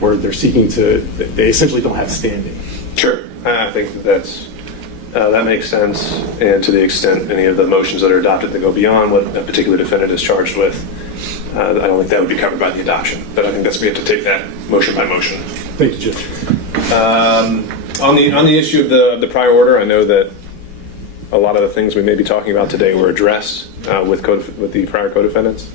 where they're seeking to, they essentially don't have standing. Sure, I think that makes sense, and to the extent any of the motions that are adopted that go beyond what a particular defendant is charged with, I don't think that would be covered by the adoption, but I think we have to take that motion by motion. Thank you, Judge. On the issue of the prior order, I know that a lot of the things we may be talking about today were addressed with the prior co-defendants.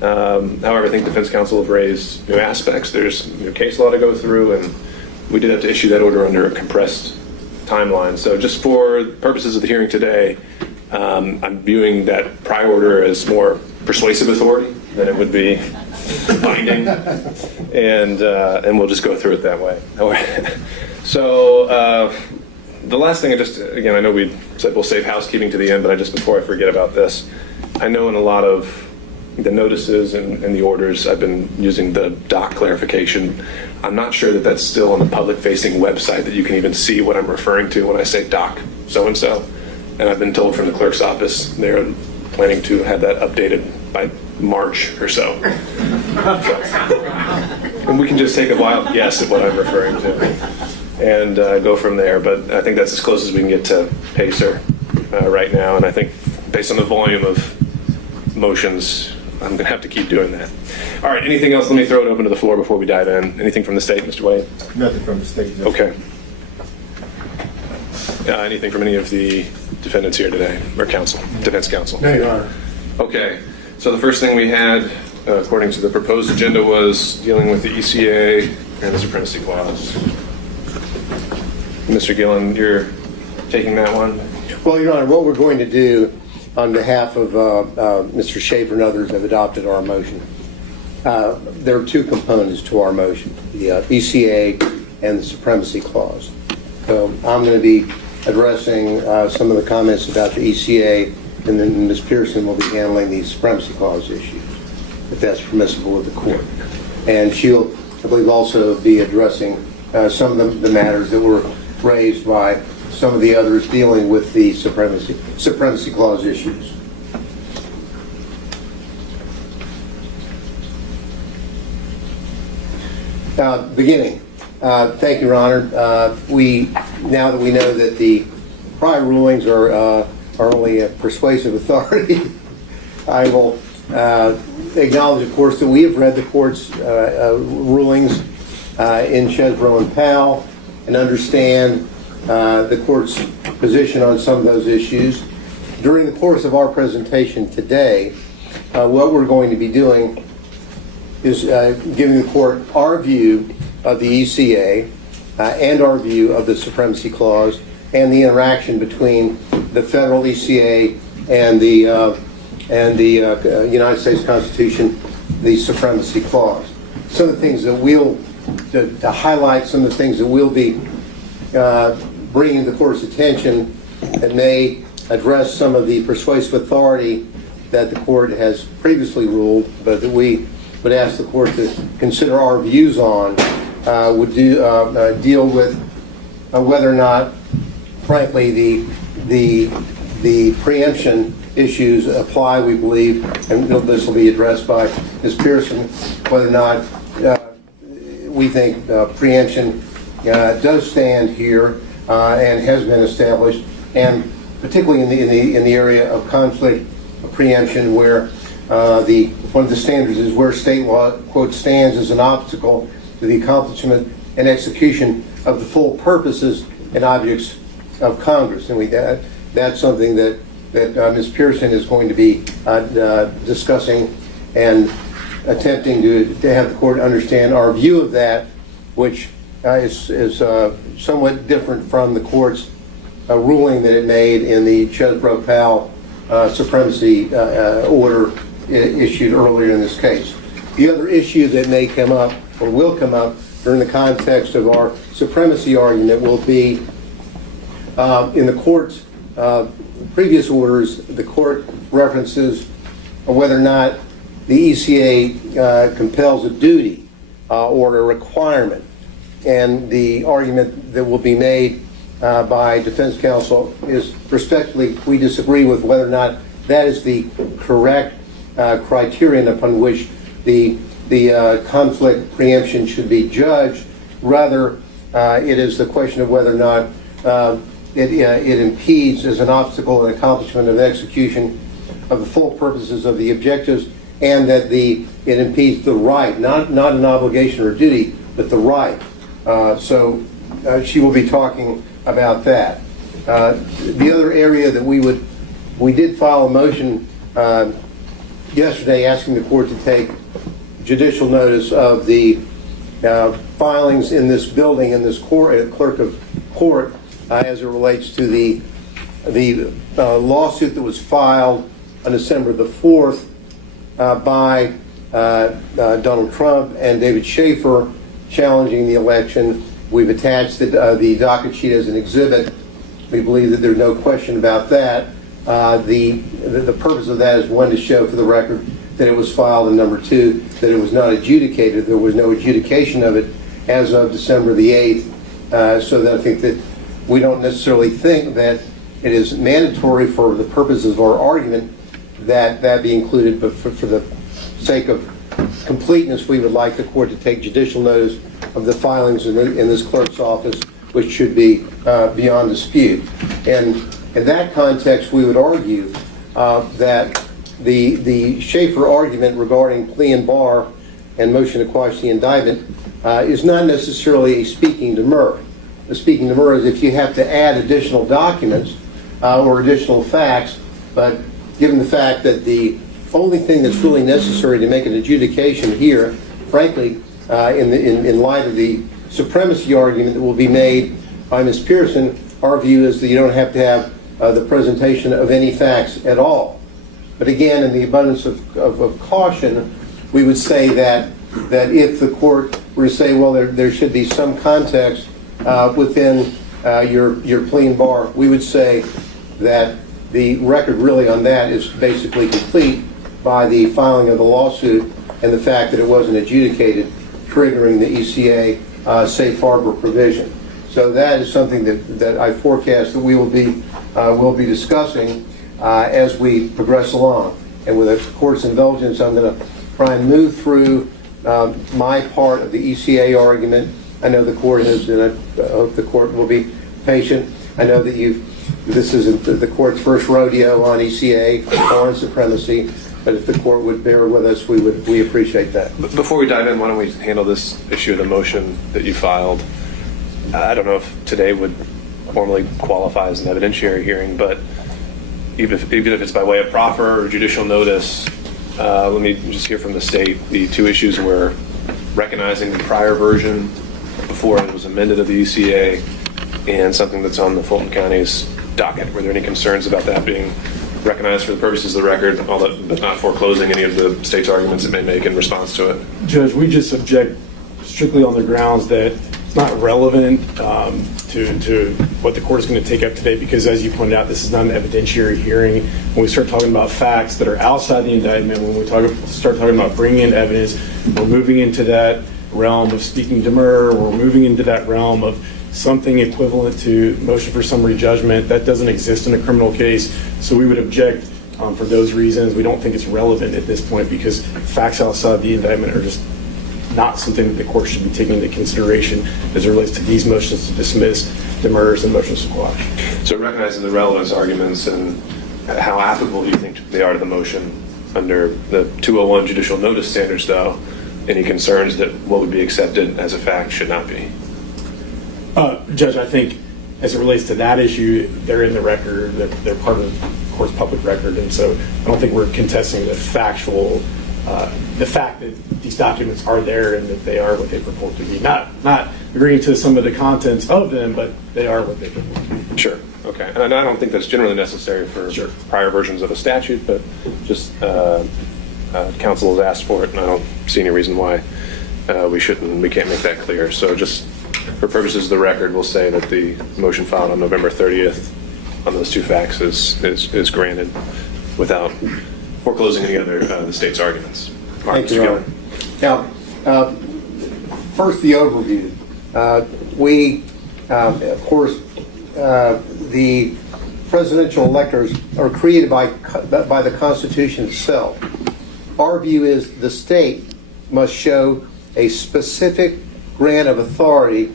However, I think defense counsel have raised new aspects. There's new case law to go through, and we did have to issue that order under a compressed timeline. So just for purposes of the hearing today, I'm viewing that prior order as more persuasive authority than it would be binding, and we'll just go through it that way. So the last thing, again, I know we said we'll save housekeeping to the end, but before I forget about this, I know in a lot of the notices and the orders, I've been using the doc clarification. I'm not sure that that's still on the public-facing website that you can even see what I'm referring to when I say doc so-and-so. And I've been told from the clerk's office they're planning to have that updated by March or so. And we can just take a wild guess at what I'm referring to and go from there. But I think that's as close as we can get to PACER right now. And I think based on the volume of motions, I'm going to have to keep doing that. All right, anything else? Let me throw it open to the floor before we dive in. Anything from the state, Mr. Wade? Nothing from the state. Okay. Anything from any of the defendants here today, or counsel, defense counsel? No, Your Honor. Okay, so the first thing we had, according to the proposed agenda, was dealing with the ECA and the supremacy clause. Mr. Gillen, you're taking that one? Well, Your Honor, what we're going to do on behalf of Mr. Schaefer and others have adopted our motion. There are two components to our motion, the ECA and the supremacy clause. So I'm going to be addressing some of the comments about the ECA, and then Ms. Pearson will be handling the supremacy clause issues, if that's permissible with the court. And she'll, I believe, also be addressing some of the matters that were raised by some of the others dealing with the supremacy clause issues. Beginning. Thank you, Your Honor. Now that we know that the prior rulings are only a persuasive authority, I will acknowledge, of course, that we have read the court's rulings in Chesbrough and Powell and understand the court's position on some of those issues. During the course of our presentation today, what we're going to be doing is giving the court our view of the ECA and our view of the supremacy clause and the interaction between the federal ECA and the United States Constitution, the supremacy clause. Some of the things that to highlight some of the things that we'll be bringing the court's attention that may address some of the persuasive authority that the court has previously ruled, but that we would ask the court to consider our views on, would deal with whether or not, frankly, the preemption issues apply, we believe, and this will be addressed by Ms. Pearson, whether or not we think preemption does stand here and has been established, and particularly in the area of conflict of preemption, where one of the standards is where state law, quote, stands as an obstacle to the accomplishment and execution of the full purposes and objects of Congress. And that's something that Ms. Pearson is going to be discussing and attempting to have the court understand our view of that, which is somewhat different from the court's ruling that it made in the Chesbrough-Powell supremacy order issued earlier in this case. The other issue that may come up or will come up during the context of our supremacy argument will be in the court's previous orders, the court references whether or not the ECA compels a duty or a requirement. And the argument that will be made by defense counsel is, respectfully, we disagree with whether or not that is the correct criterion upon which the the conflict preemption should be judged. Rather, it is the question of whether or not it impedes as an obstacle in accomplishment of execution of the full purposes of the objectives, and that it impedes the right, not an obligation or duty, but the right. So she will be talking about that. The other area that we did file a motion yesterday asking the court to take judicial notice of the filings in this building, in this clerk of court, as it relates to the lawsuit that was filed on December the 4th by Donald Trump and David Schaefer challenging the election. We've attached the docket sheet as an exhibit. We believe that there's no question about that. The purpose of that is, one, to show for the record that it was filed, and number two, that it was not adjudicated. There was no adjudication of it as of December the 8th. So that I think that we don't necessarily think that it is mandatory for the purposes of our argument that be included, but for the sake of completeness, we would like the court to take judicial notice of the filings in this clerk's office, which should be beyond dispute. And in that context, we would argue that the Schaefer argument regarding plea and bar and motion to quash the indictment is not necessarily a speaking demur. The speaking demur is if you have to add additional documents or additional facts, but given the fact that the only thing that's really necessary to make an adjudication here, frankly, in light of the supremacy argument that will be made by Ms. Pearson, our view is that you don't have to have the presentation of any facts at all. But again, in the abundance of caution, we would say that if the court were to say, well, there should be some context within your plea and bar, we would say that the record really on that is basically complete by the filing of the lawsuit and the fact that it wasn't adjudicated, triggering the ECA safe harbor provision. So that is something that I forecast that we will be discussing as we progress along. And with the court's indulgence, I'm going to try and move through my part of the ECA argument. I know the court has, and I hope the court will be patient. I know that this isn't the court's first rodeo on ECA or on supremacy, but if the court would bear with us, we appreciate that. Before we dive in, why don't we handle this issue of the motion that you filed? I don't know if today would formally qualify as an evidentiary hearing, but even if it's by way of proffer or judicial notice, let me just hear from the state. The two issues were recognizing the prior version before it was amended of the ECA and something that's on the Fulton County's docket. Were there any concerns about that being recognized for the purposes of the record, but not foreclosing any of the state's arguments it may make in response to it? Judge, we just object strictly on the grounds that it's not relevant to what the court is going to take up today, because as you pointed out, this is not an evidentiary hearing. When we start talking about facts that are outside the indictment, when we start talking about bringing in evidence, we're moving into that realm of speaking demur, we're moving into that realm of something equivalent to motion for summary judgment. That doesn't exist in a criminal case, so we would object for those reasons. We don't think it's relevant at this point because facts outside the indictment are just not something that the court should be taking into consideration as it relates to these motions to dismiss, demurs, and motions to quash. So recognizing the relevance arguments, and how applicable do you think they are to the motion under the 201 judicial notice standards, though? Any concerns that what would be accepted as a fact should not be? Judge, I think as it relates to that issue, they're in the record, they're part of the court's public record, and so I don't think we're contesting the factual, the fact that these documents are there and that they are what they purport to be. Not agreeing to some of the contents of them, but they are what they purport to be. Sure. Okay. And I don't think that's generally necessary for prior versions of a statute, but just counsel has asked for it, and I don't see any reason why we can't make that clear. So just for purposes of the record, we'll say that the motion filed on November 30th on those two facts is granted without foreclosing any other the state's arguments. Thank you, Your Honor. Now, first the overview. We, of course, the presidential electors are created by the Constitution itself. Our view is the state must show a specific grant of authority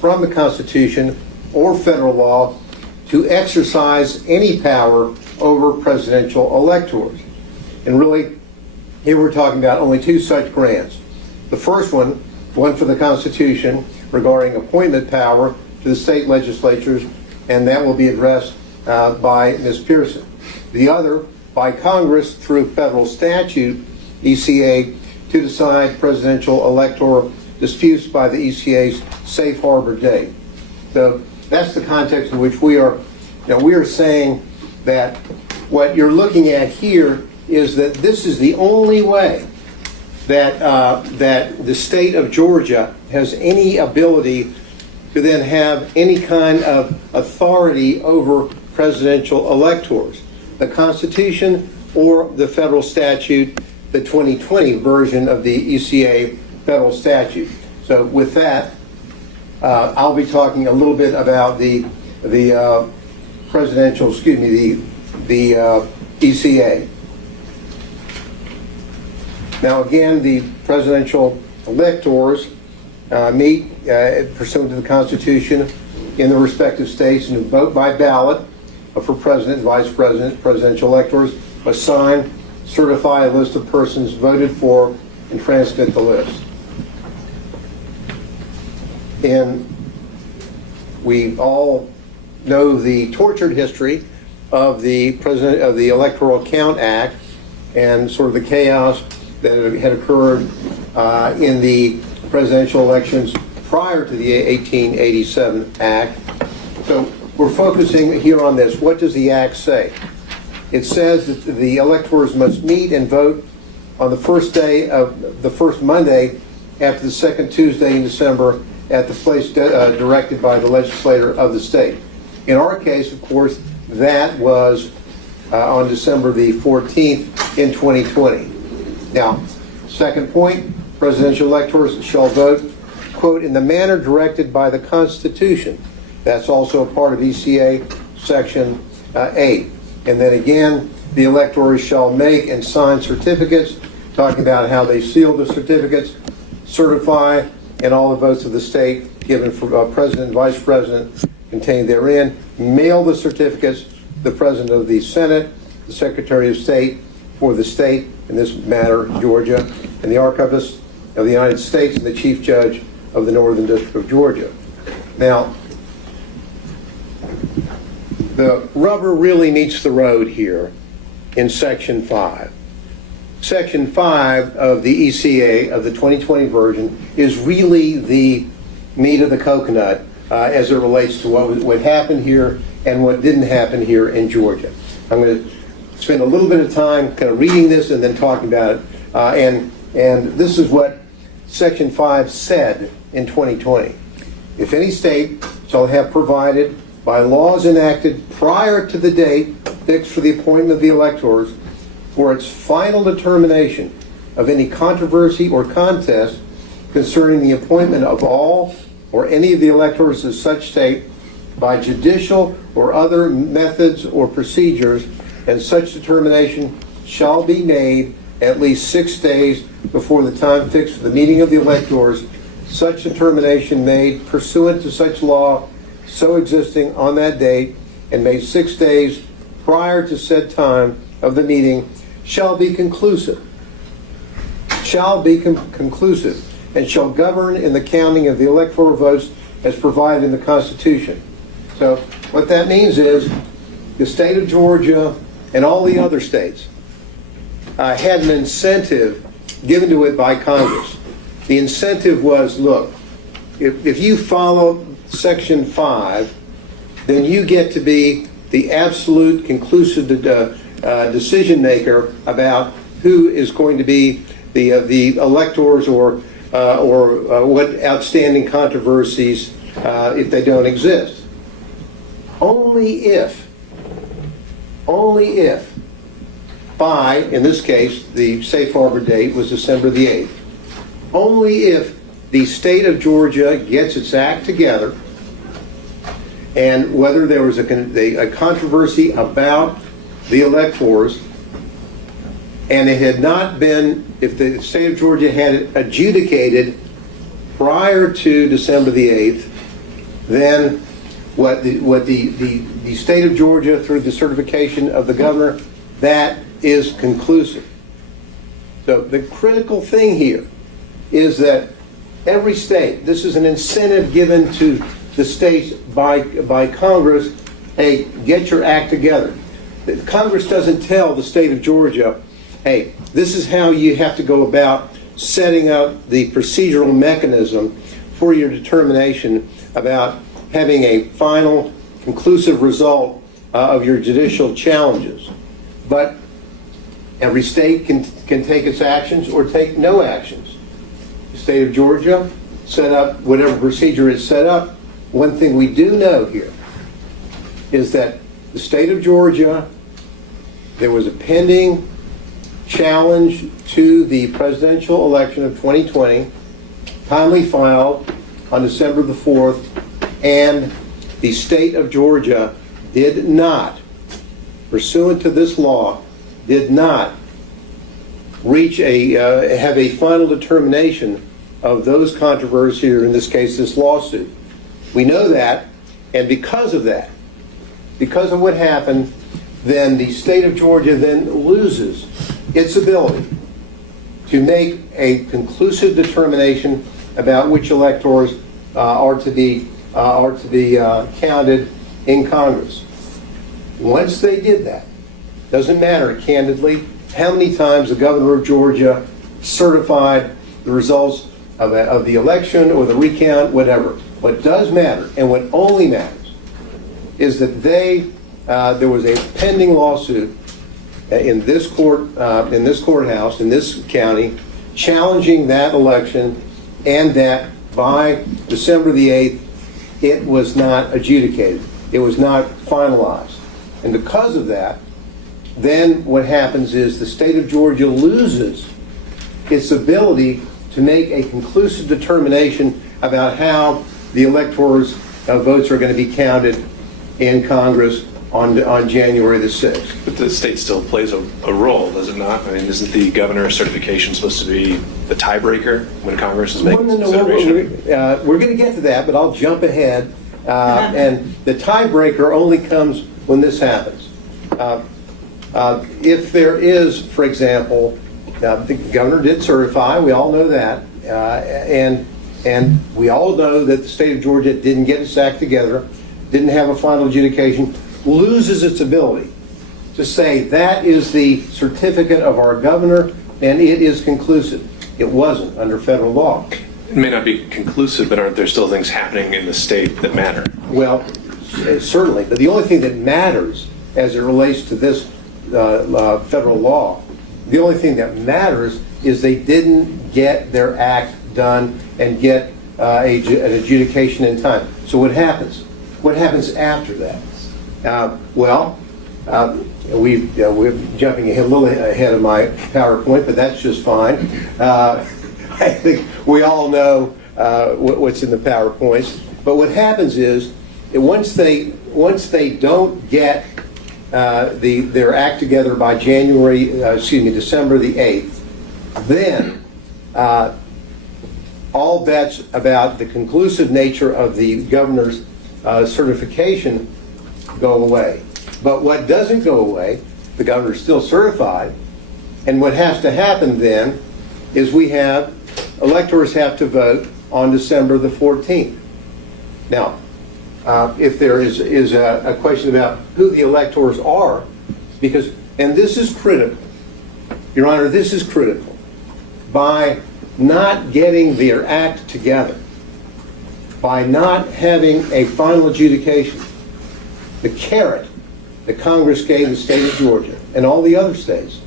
from the Constitution or federal law to exercise any power over presidential electors. And really, here we're talking about only two such grants. The first one for the Constitution regarding appointment power to the state legislatures, and that will be addressed by Ms. Pearson. The other by Congress through federal statute, ECA, to decide presidential electoral disputes by the ECA's safe harbor date. So that's the context in which we are saying that what you're looking at here is that this is the only way that that the state of Georgia has any ability to then have any kind of authority over presidential electors. The Constitution or the federal statute, the 2020 version of the ECA federal statute. So with that, I'll be talking a little bit about the ECA. Now again, the presidential electors meet pursuant to the Constitution in the respective states and vote by ballot for president, vice president. Presidential electors must sign, certify a list of persons voted for, and transmit the list. And we all know the tortured history of the Electoral Count Act and sort of the chaos that had occurred in the presidential elections prior to the 1887 Act. So we're focusing here on this. What does the Act say? It says that the electors must meet and vote on the first day of the first Monday after the second Tuesday in December at the place directed by the legislator of the state. In our case, of course, that was on December the 14th in 2020. Now, second point, presidential electors shall vote, quote, in the manner directed by the Constitution. That's also a part of ECA Section 8. And then again, the electors shall make and sign certificates, talking about how they seal the certificates, certify, and all the votes of the state given for president and vice president contained therein, mail the certificates to the president of the Senate, the Secretary of State for the state, in this matter, Georgia, and the Archivist of the United States and the Chief Judge of the Northern District of Georgia. Now, the rubber really meets the road here in Section 5. Section 5 of the ECA, of the 2020 version, is really the meat of the coconut as it relates to what happened here and what didn't happen here in Georgia. I'm going to spend a little bit of time kind of reading this and then talking about it. And this is what Section 5 said in 2020. If any state shall have provided by laws enacted prior to the date fixed for the appointment of the electors for its final determination of any controversy or contest concerning the appointment of all or any of the electors of such state by judicial or other methods or procedures, and such determination shall be made at least 6 days before the time fixed for the meeting of the electors, such determination made pursuant to such law so existing on that date and made 6 days prior to said time of the meeting shall be conclusive. Shall be conclusive and shall govern in the counting of the electoral votes as provided in the Constitution. So what that means is the state of Georgia and all the other states had an incentive given to it by Congress. The incentive was, look, if you follow Section 5, then you get to be the absolute conclusive decision maker about who is going to be the electors or what outstanding controversies if they don't exist. Only if by, in this case, the safe harbor date was December the 8th, only if the state of Georgia gets its act together and whether there was a controversy about the electors and it had not been, if the state of Georgia had it adjudicated prior to December the 8th, then what the state of Georgia, through the certification of the governor, that is conclusive. So the critical thing here is that every state, this is an incentive given to the states by Congress, hey, get your act together. Congress doesn't tell the state of Georgia, hey, this is how you have to go about setting up the procedural mechanism for your determination about having a final, conclusive result of your judicial challenges. But every state can take its actions or take no actions. The state of Georgia set up whatever procedure is set up. One thing we do know here is that the state of Georgia, there was a pending challenge to the presidential election of 2020, timely filed on December the 4th, and the state of Georgia did not, pursuant to this law, did not reach have a final determination of those controversies, or in this case, this lawsuit. We know that, and because of that, because of what happened, then the state of Georgia then loses its ability to make a conclusive determination about which electors are to be counted in Congress. Once they did that, doesn't matter, candidly, how many times the governor of Georgia certified the results of the election or the recount, whatever. What does matter, and what only matters, is that there was a pending lawsuit in this courthouse, in this county, challenging that election, and that by December the 8th, it was not adjudicated. It was not finalized. And because of that, then what happens is the state of Georgia loses its ability to make a conclusive determination about how the electors' votes are going to be counted in Congress on January the 6th. But the state still plays a role, does it not? I mean, isn't the governor's certification supposed to be the tiebreaker when Congress is making this consideration? We're going to get to that, but I'll jump ahead. And the tiebreaker only comes when this happens. If there is, for example, the governor did certify, we all know that, and we all know that the state of Georgia didn't get its act together, didn't have a final adjudication, loses its ability to say that is the certificate of our governor and it is conclusive. It wasn't under federal law. It may not be conclusive, but aren't there still things happening in the state that matter? Well, certainly, but the only thing that matters as it relates to this federal law, the only thing that matters is they didn't get their act done and get an adjudication in time. So what happens? What happens after that? We're jumping a little ahead of my PowerPoint, but that's just fine. I think we all know what's in the PowerPoints. But what happens is that once they don't get their act together by December the 8th, then all bets about the conclusive nature of the governor's certification go away. But what doesn't go away, the governor's still certified, and what has to happen then is electors have to vote on December the 14th. Now, if there is a question about who the electors are, and this is critical, Your Honor, this is critical, by not getting their act together, by not having a final adjudication, the carrot that Congress gave the state of Georgia and all the other states,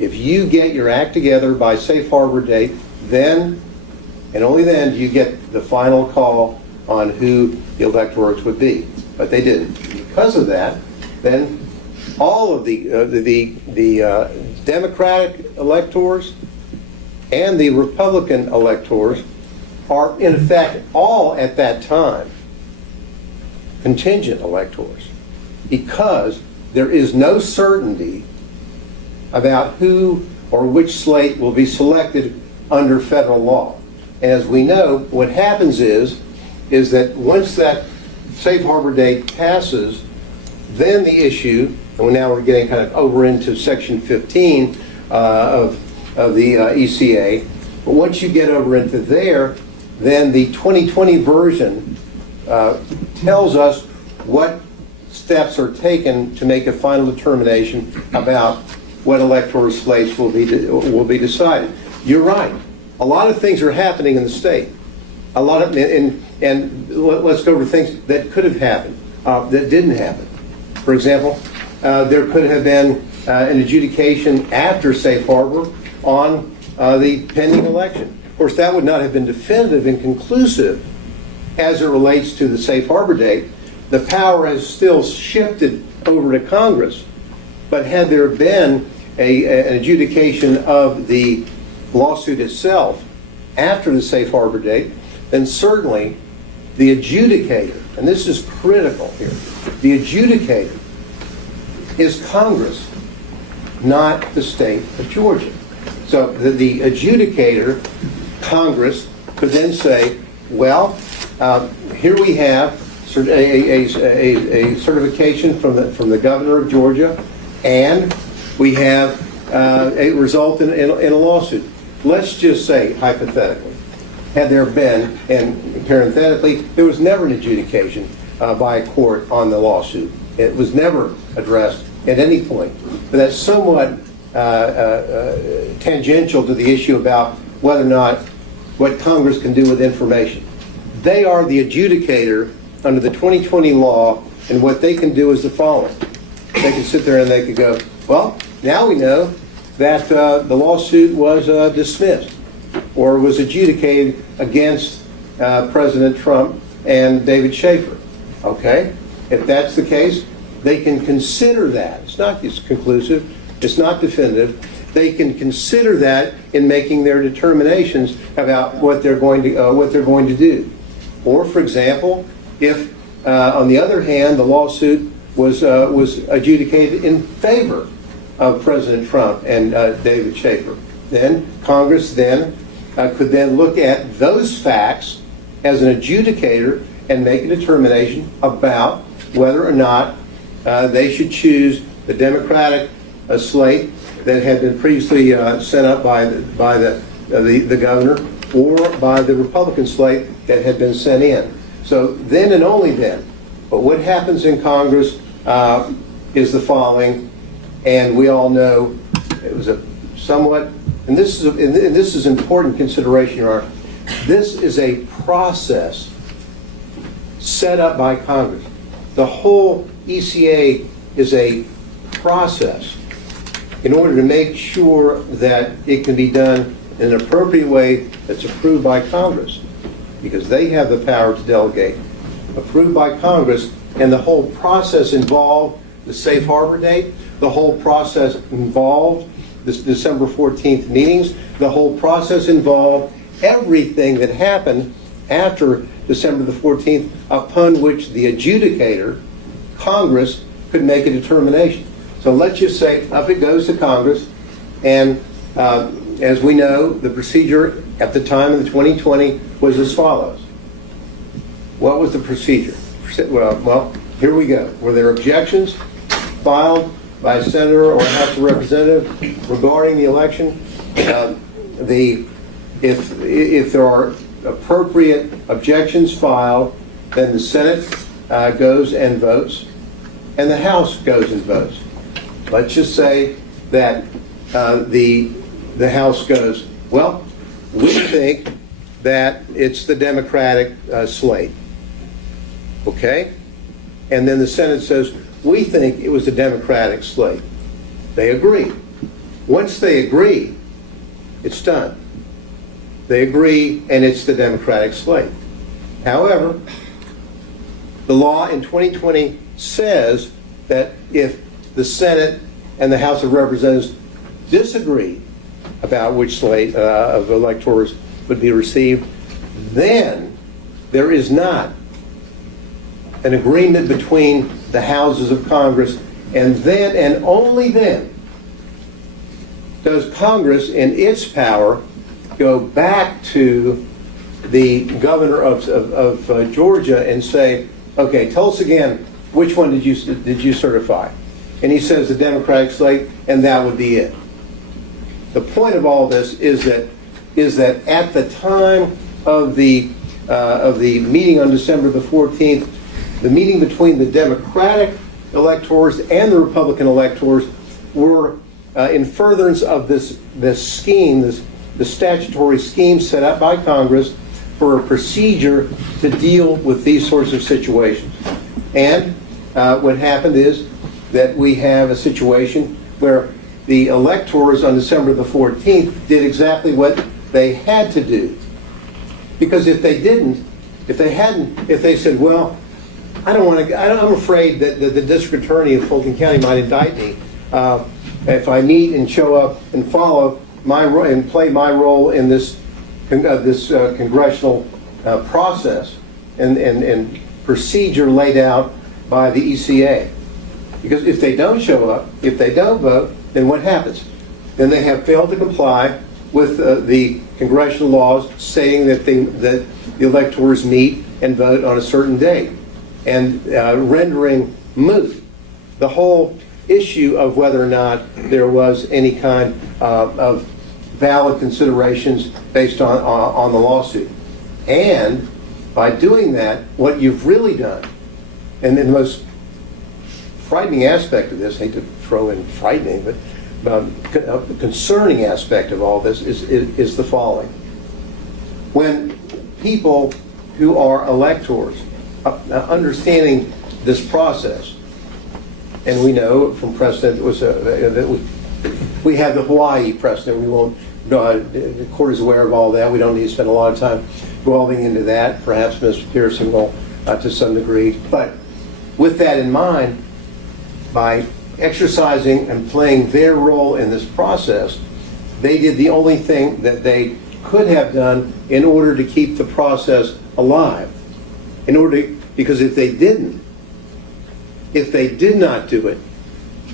if you get your act together by safe harbor date, then and only then do you get the final call on who the electors would be. But they didn't. Because of that, then all of the Democratic electors and the Republican electors are in effect all at that time contingent electors, because there is no certainty about who or which slate will be selected under federal law. And as we know, what happens is that once that safe harbor date passes, then the issue, and now we're getting kind of over into Section 15 of the ECA, but once you get over into there, then the 2020 version tells us what steps are taken to make a final determination about what electoral slates will be decided. You're right. A lot of things are happening in the state. A lot of, and let's go over things that could have happened, that didn't happen. For example, there could have been an adjudication after safe harbor on the pending election. Of course, that would not have been definitive and conclusive as it relates to the safe harbor date. The power has still shifted over to Congress. But had there been an adjudication of the lawsuit itself after the safe harbor date, then certainly the adjudicator, and this is critical here, the adjudicator is Congress, not the state of Georgia. So the adjudicator, Congress, could then say, well, here we have a certification from the governor of Georgia, and we have a result in a lawsuit. Let's just say, hypothetically, had there been, and parenthetically, there was never an adjudication by a court on the lawsuit. It was never addressed at any point. But that's somewhat tangential to the issue about whether or not what Congress can do with information. They are the adjudicator under the 2020 law, and what they can do is the following. They can sit there and they could go, well, now we know that the lawsuit was dismissed or was adjudicated against President Trump and David Schaefer. Okay? If that's the case, they can consider that. It's not conclusive. It's not definitive. They can consider that in making their determinations about what they're going to do. Or, for example, if on the other hand the lawsuit was adjudicated in favor of President Trump and David Schaefer, then Congress could then look at those facts as an adjudicator and make a determination about whether or not they should choose the Democratic slate that had been previously sent up by the governor, or by the Republican slate that had been sent in. So then and only then. But what happens in Congress is the following, and we all know it was a somewhat, and this is important consideration, Your Honor. This is a process set up by Congress. The whole ECA is a process in order to make sure that it can be done in an appropriate way that's approved by Congress, because they have the power to delegate. Approved by Congress, and the whole process involved the safe harbor date, the whole process involved the December 14th meetings, the whole process involved everything that happened after December the 14th, upon which the adjudicator, Congress, could make a determination. So let's just say up it goes to Congress, and as we know, the procedure at the time of the 2020 was as follows. What was the procedure? Well, here we go. Were there objections filed by a senator or a House of Representative regarding the election? If there are appropriate objections filed, then the Senate goes and votes, and the House goes and votes. Let's just say that the House goes, well, we think that it's the Democratic slate. Okay? And then the Senate says, we think it was the Democratic slate. They agree. Once they agree, it's done. They agree, and it's the Democratic slate. However, the law in 2020 says that if the Senate and the House of Representatives disagree about which slate of electors would be received, then there is not an agreement between the houses of Congress, and then and only then does Congress, in its power, go back to the governor of Georgia and say, okay, tell us again, which one did you certify? And he says the Democratic slate, and that would be it. The point of all this is that at the time of the meeting on December the 14th, the meeting between the Democratic electors and the Republican electors were in furtherance of this scheme, the statutory scheme set up by Congress for a procedure to deal with these sorts of situations. And what happened is that we have a situation where the electors on December the 14th did exactly what they had to do. Because if they didn't, if they said, well, I'm afraid that the district attorney of Fulton County might indict me if I meet and show up and follow my role and play my role in this congressional process and procedure laid out by the ECA. Because if they don't show up, if they don't vote, then what happens? Then they have failed to comply with the congressional laws saying that the electors meet and vote on a certain date, and rendering moot the whole issue of whether or not there was any kind of valid considerations based on the lawsuit. And by doing that, what you've really done, and the most frightening aspect of this, I hate to throw in frightening, but a concerning aspect of all this is the following. When people who are electors, understanding this process, and we know from precedent that we have the Hawaii precedent. We won't. The court is aware of all that. We don't need to spend a lot of time delving into that. Perhaps Mr. Pearson will, to some degree. But with that in mind, by exercising and playing their role in this process, they did the only thing that they could have done in order to keep the process alive. Because if they did not do it,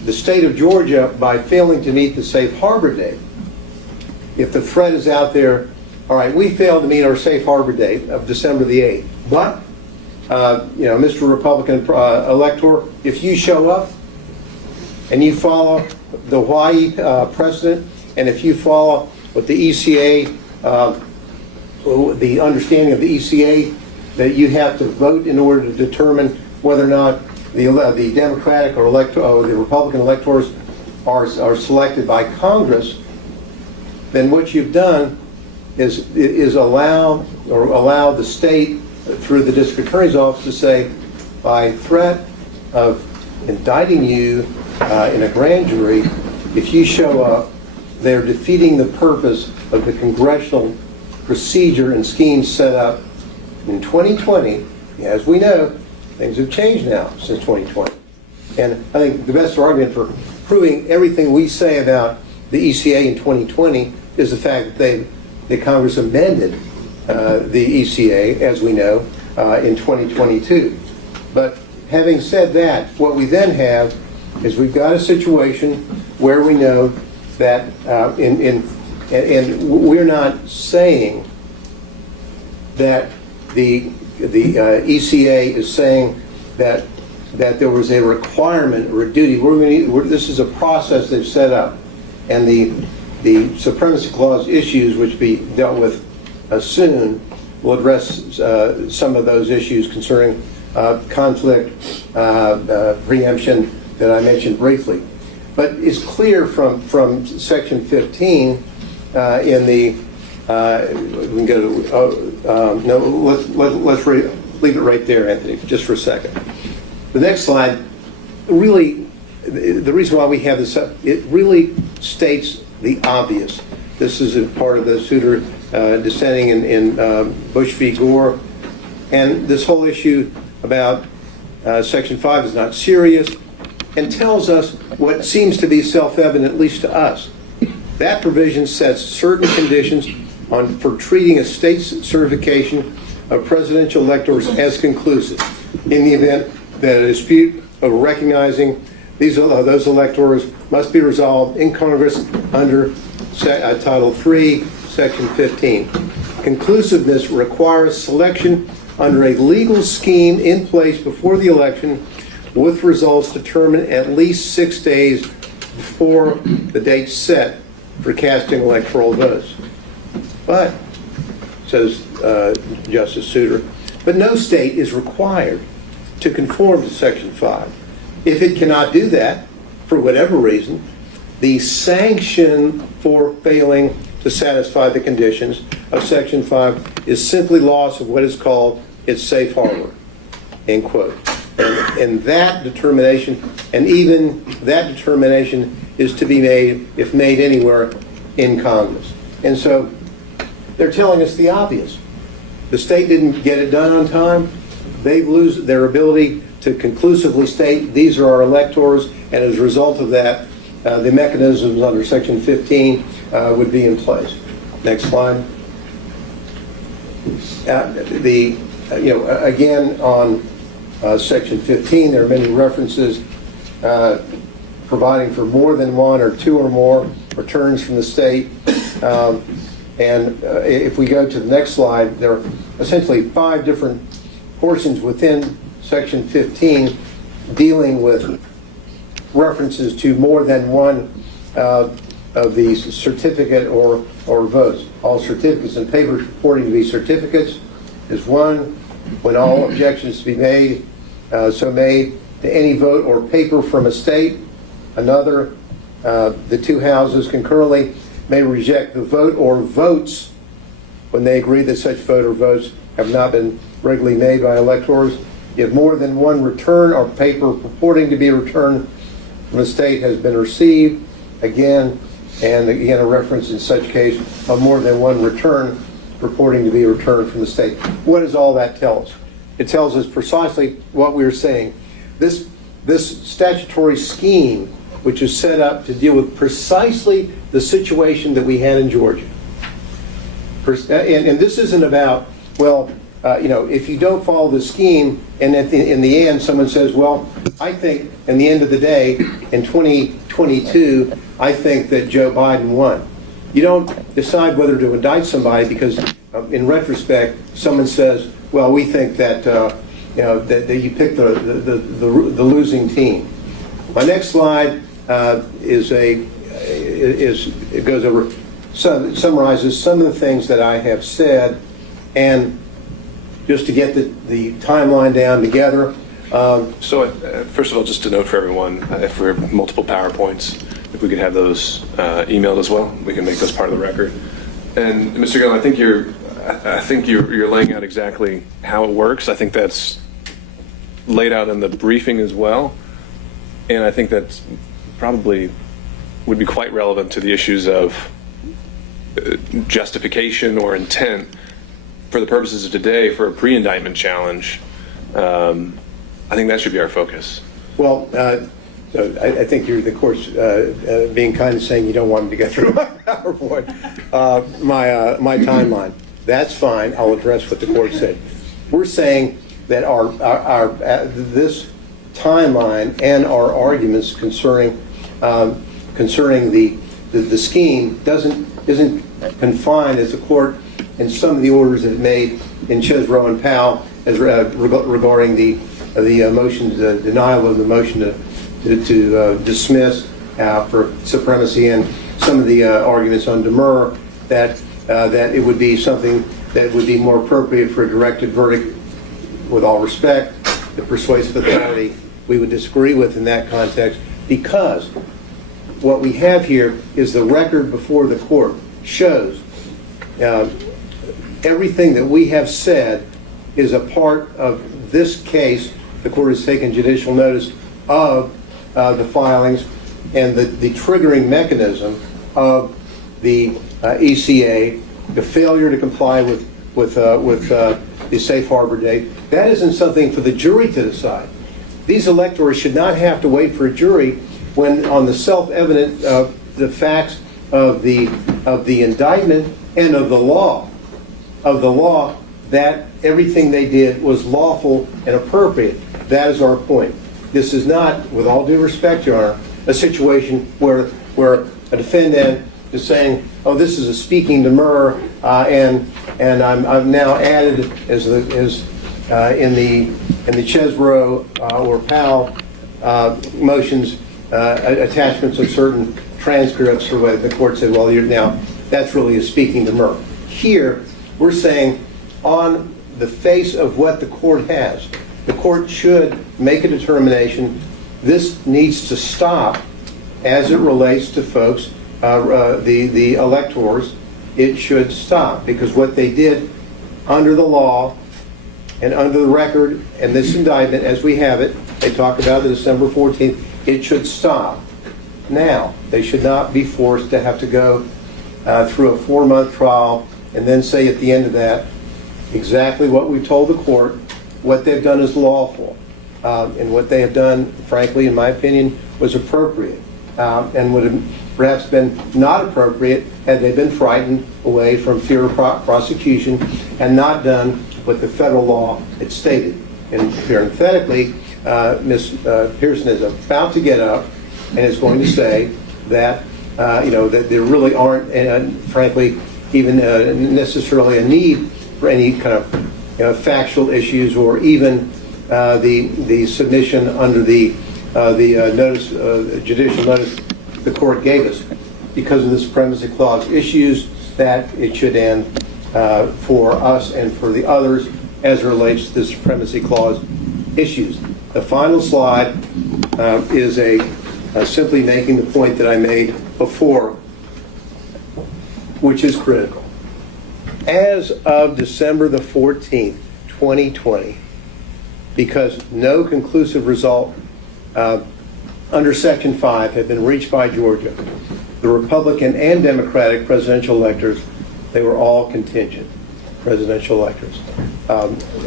the state of Georgia, by failing to meet the safe harbor date, if the threat is out there, all right, we failed to meet our safe harbor date of December the 8th, but, Mr. Republican elector, if you show up and you follow the Hawaii precedent, and if you follow what the ECA, the understanding of the ECA, that you have to vote in order to determine whether or not the Democratic or the Republican electors are selected by Congress, then what you've done is allow the state through the district attorney's office to say, by threat of indicting you in a grand jury, if you show up, they're defeating the purpose of the congressional procedure and scheme set up in 2020. As we know, things have changed now since 2020. And I think the best argument for proving everything we say about the ECA in 2020 is the fact that Congress amended the ECA, as we know, in 2022. But having said that, what we then have is we've got a situation where we know that, and we're not saying that the ECA is saying that there was a requirement or a duty. This is a process they've set up, and the Supremacy Clause issues, which be dealt with soon, will address some of those issues concerning conflict, preemption that I mentioned briefly. But it's clear from Section 15 in the we can go to let's leave it right there, Anthony, just for a second. The next slide, really, the reason why we have this up, it really states the obvious. This is a part of the Souter dissenting in Bush v. Gore, and this whole issue about Section 5 is not serious, and tells us what seems to be self-evident, at least to us. That provision sets certain conditions for treating a state's certification of presidential electors as conclusive in the event that a dispute over recognizing Those electors must be resolved in Congress under Title III, Section 15. Conclusiveness requires selection under a legal scheme in place before the election, with results determined at least 6 days before the date set for casting electoral votes. But, says Justice Souter, but no state is required to conform to Section 5. If it cannot do that, for whatever reason, the sanction for failing to satisfy the conditions of Section 5 is simply loss of what is called its safe harbor, end quote. And that determination, and even that determination, is to be made, if made anywhere, in Congress. And so they're telling us the obvious. The state didn't get it done on time. They lose their ability to conclusively state these are our electors, and as a result of that, the mechanisms under Section 15 would be in place. Next slide. Again, on Section 15, there are many references providing for more than one or two or more returns from the state. And if we go to the next slide, there are essentially 5 different portions within Section 15 dealing with references to more than one of these certificate or votes. All certificates and papers purporting to be certificates is one. When all objections to be made, so made to any vote or paper from a state. Another, the 2 houses concurrently may reject the vote or votes when they agree that such vote or votes have not been regularly made by electors. If more than one return or paper purporting to be a return from a state has been received, again a reference in such case of more than one return purporting to be a return from the state. What does all that tell us? It tells us precisely what we were saying. This statutory scheme, which is set up to deal with precisely the situation that we had in Georgia. And this isn't about, well, if you don't follow the scheme, and in the end someone says, well, I think in the end of the day, in 2022, I think that Joe Biden won. You don't decide whether to indict somebody because, in retrospect, someone says, well, we think that that you picked the losing team. My next slide summarizes some of the things that I have said, and just to get the timeline down together. So first of all, just to note for everyone, if we have multiple PowerPoints, if we could have those emailed as well, we can make those part of the record. And Mr. Gill, I think you're laying out exactly how it works. I think that's laid out in the briefing as well, and I think that's probably would be quite relevant to the issues of justification or intent for the purposes of today for a pre-indictment challenge. I think that should be our focus. Well, I think you're, of course, being kind of saying you don't want me to get through my PowerPoint, my timeline. That's fine. I'll address what the court said. We're saying that this timeline and our arguments concerning the scheme isn't confined, as the court in some of the orders that it made in Chesbrough and Powell as regarding the motion, the denial of the motion to dismiss for supremacy, and some of the arguments on demur that it would be something that would be more appropriate for a directed verdict. With all respect, the persuasive authority we would disagree with in that context, because what we have here is the record before the court shows everything that we have said is a part of this case. The court has taken judicial notice of the filings and the triggering mechanism of the ECA, the failure to comply with the safe harbor date. That isn't something for the jury to decide. These electors should not have to wait for a jury when, on the self-evident the facts of the indictment and of the law, that everything they did was lawful and appropriate. That is our point. This is not, with all due respect, Your Honor, a situation where a defendant is saying, "Oh, this is a speaking demur, and I've now added as in the Chesbrough or Powell motions attachments of certain transcripts," or what the court said, "Well, that's really a speaking demur." Here, we're saying on the face of what the court has, the court should make a determination. This needs to stop as it relates to folks, the electors. It should stop, because what they did under the law and under the record and this indictment as we have it, they talk about the December 14th, it should stop. Now, they should not be forced to have to go through a 4-month trial and then say at the end of that exactly what we told the court. What they've done is lawful, and what they have done, frankly, in my opinion, was appropriate, and would have perhaps been not appropriate had they been frightened away from fear of prosecution and not done what the federal law had stated. And parenthetically, Ms. Pearson is about to get up and is going to say that that there really aren't, frankly, even necessarily a need for any kind of factual issues, or even the submission under the notice, judicial notice the court gave us, because of the Supremacy Clause issues, that it should end for us and for the others as it relates to the Supremacy Clause issues. The final slide is simply making the point that I made before, which is critical. As of December the 14th, 2020, because no conclusive result under Section 5 had been reached by Georgia, the Republican and Democratic presidential electors, they were all contingent presidential electors.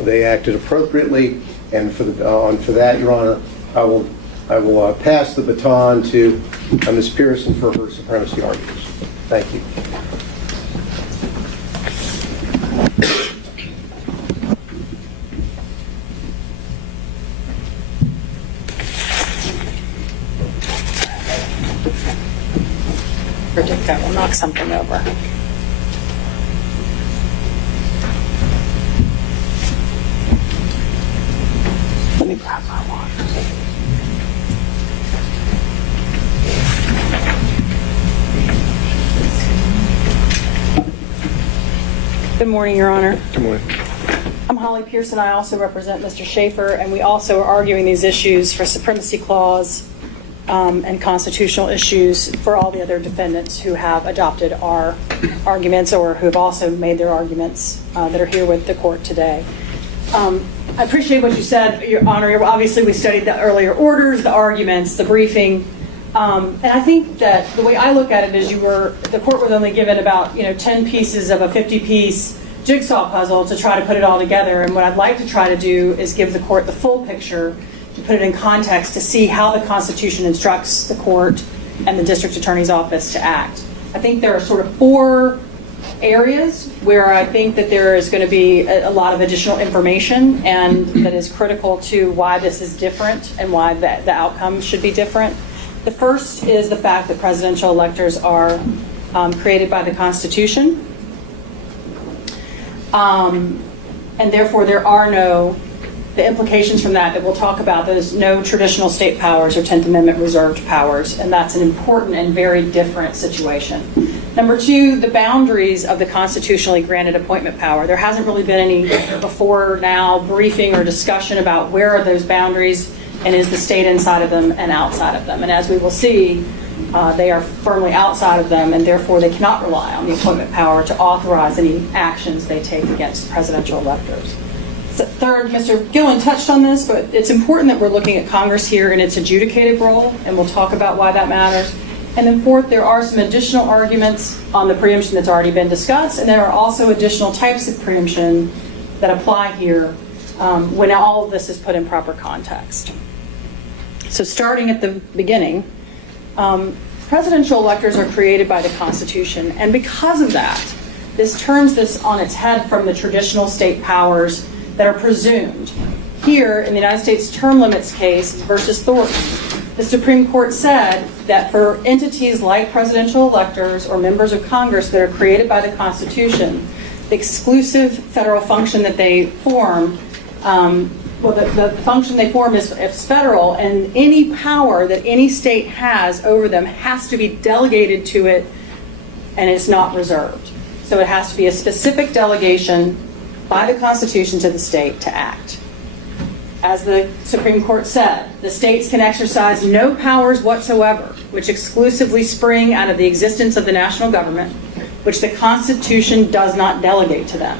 They acted appropriately, and for that, Your Honor, I will pass the baton to Ms. Pearson for her supremacy arguments. Thank you. Predict that will knock something over. Let me grab my water. Good morning, Your Honor. Good morning. I'm Holly Pearson. I also represent Mr. Schaefer, and we also are arguing these issues for Supremacy Clause and constitutional issues for all the other defendants who have adopted our arguments or who have also made their arguments that are here with the court today. I appreciate what you said, Your Honor. Obviously, we studied the earlier orders, the arguments, the briefing, and I think that the way I look at it is the court was only given about 10 pieces of a 50-piece jigsaw puzzle to try to put it all together, and what I'd like to try to do is give the court the full picture, to put it in context, to see how the Constitution instructs the court and the district attorney's office to act. I think there are sort of 4 areas where I think that there is going to be a lot of additional information, and that is critical to why this is different and why the outcome should be different. The first is the fact that presidential electors are created by the Constitution, and therefore there are the implications from that we'll talk about, there's no traditional state powers or 10th Amendment reserved powers, and that's an important and very different situation. Number 2, the boundaries of the constitutionally granted appointment power. There hasn't really been any before now briefing or discussion about where are those boundaries, and is the state inside of them and outside of them. And as we will see, they are firmly outside of them, and therefore they cannot rely on the appointment power to authorize any actions they take against presidential electors. Third, Mr. Gillen touched on this, but it's important that we're looking at Congress here in its adjudicative role, and we'll talk about why that matters. And then fourth, there are some additional arguments on the preemption that's already been discussed, and there are also additional types of preemption that apply here when all of this is put in proper context. So starting at the beginning, presidential electors are created by the Constitution, and because of that, this turns this on its head from the traditional state powers that are presumed Here, in the United States term limits case versus Thornton, the Supreme Court said that for entities like presidential electors or members of Congress that are created by the Constitution, the exclusive federal function that they form, the function they form is federal, and any power that any state has over them has to be delegated to it, and it's not reserved. So it has to be a specific delegation by the Constitution to the state to act. As the Supreme Court said, the states can exercise no powers whatsoever which exclusively spring out of the existence of the national government, which the Constitution does not delegate to them.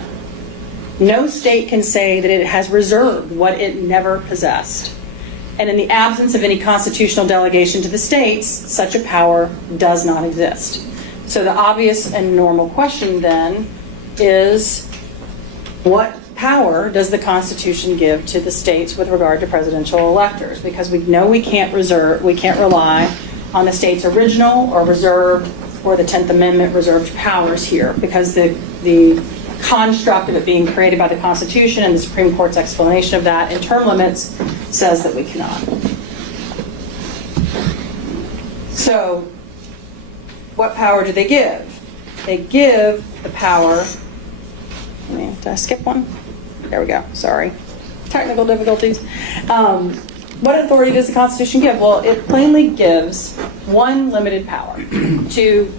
No state can say that it has reserved what it never possessed. And in the absence of any constitutional delegation to the states, such a power does not exist. So the obvious and normal question then is, what power does the Constitution give to the states with regard to presidential electors? Because we know we can't rely on the state's original or reserved or the 10th Amendment reserved powers here, because the construct of it being created by the Constitution and the Supreme Court's explanation of that in term limits says that we cannot. So, what power do they give? They give the power. Did I skip one? There we go. Sorry. Technical difficulties. What authority does the Constitution give? Well, it plainly gives one limited power to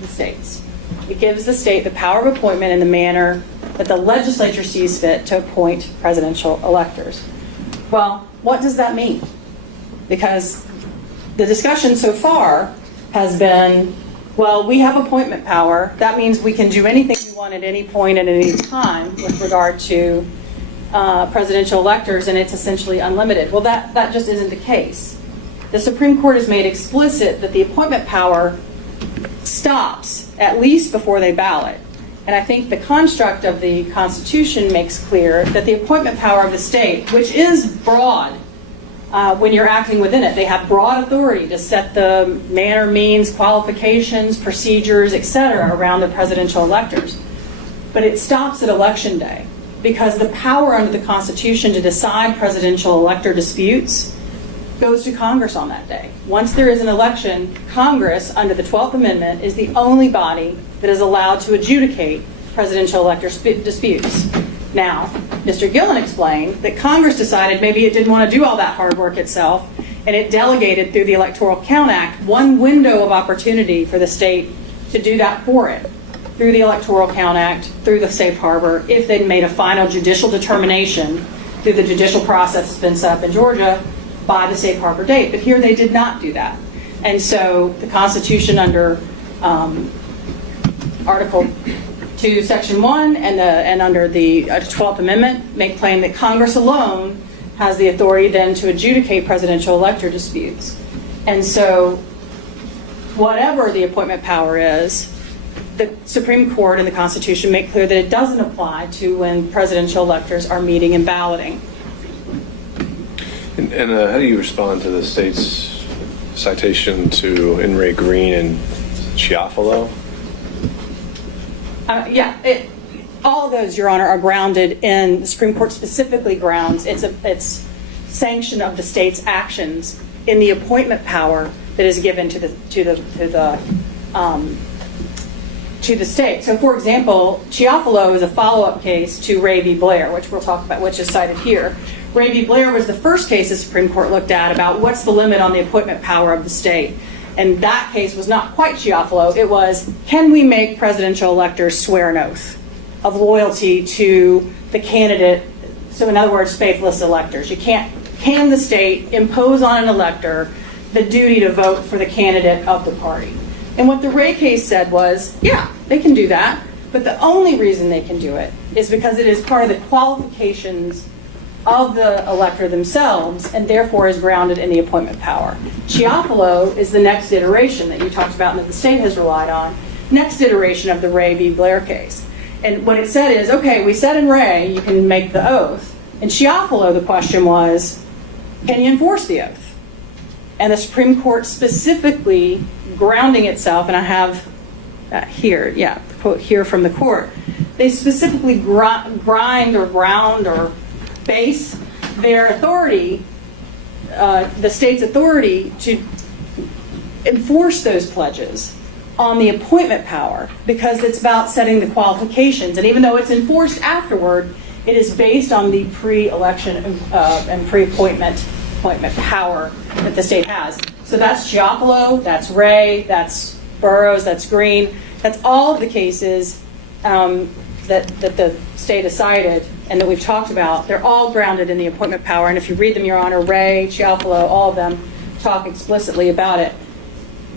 the states. It gives the state the power of appointment in the manner that the legislature sees fit to appoint presidential electors. Well, what does that mean? Because the discussion so far has been, well, we have appointment power. That means we can do anything we want at any point at any time with regard to presidential electors, and it's essentially unlimited. Well, that just isn't the case. The Supreme Court has made explicit that the appointment power stops at least before they ballot. And I think the construct of the Constitution makes clear that the appointment power of the state, which is broad when you're acting within it, they have broad authority to set the manner, means, qualifications, procedures, etc. around the presidential electors. But it stops at Election Day, because the power under the Constitution to decide presidential elector disputes goes to Congress on that day. Once there is an election, Congress, under the 12th Amendment, is the only body that is allowed to adjudicate presidential elector disputes. Now, Mr. Gillen explained that Congress decided maybe it didn't want to do all that hard work itself, and it delegated through the Electoral Count Act one window of opportunity for the state to do that for it, through the Electoral Count Act, through the safe harbor, if they'd made a final judicial determination through the judicial process that's been set up in Georgia by the safe harbor date. But here they did not do that. And so the Constitution under Article 2, Section 1 and under the 12th Amendment make claim that Congress alone has the authority then to adjudicate presidential elector disputes. And so whatever the appointment power is, the Supreme Court and the Constitution make clear that it doesn't apply to when presidential electors are meeting and balloting. And how do you respond to the state's citation to In re Green and Chiafalo? All of those, Your Honor, are grounded in the Supreme Court specifically grounds its sanction of the state's actions in the appointment power that is given to the state. So, for example, Chiafalo is a follow-up case to Ray v. Blair, which we'll talk about, which is cited here. Ray v. Blair was the first case the Supreme Court looked at about what's the limit on the appointment power of the state. And that case was not quite Chiafalo. It was, can we make presidential electors swear an oath of loyalty to the candidate? So, in other words, faithless electors. Can the state impose on an elector the duty to vote for the candidate of the party? And what the Ray case said was, yeah, they can do that, but the only reason they can do it is because it is part of the qualifications of the elector themselves, and therefore is grounded in the appointment power. Chiafalo is the next iteration that you talked about and that the state has relied on, next iteration of the Ray v. Blair case. And what it said is, okay, we said in Ray you can make the oath. In Chiafalo, the question was, can you enforce the oath? And the Supreme Court specifically grounding itself, and I have here, the quote here from the court, they specifically grind or ground or base their authority, the state's authority to enforce those pledges on the appointment power, because it's about setting the qualifications. And even though it's enforced afterward, it is based on the pre-election and pre-appointment power that the state has. So that's Giappolo, that's Ray, that's Burroughs, that's Green. That's all of the cases that the state has cited and that we've talked about. They're all grounded in the appointment power. And if you read them, Your Honor, Ray, Giappolo, all of them talk explicitly about it,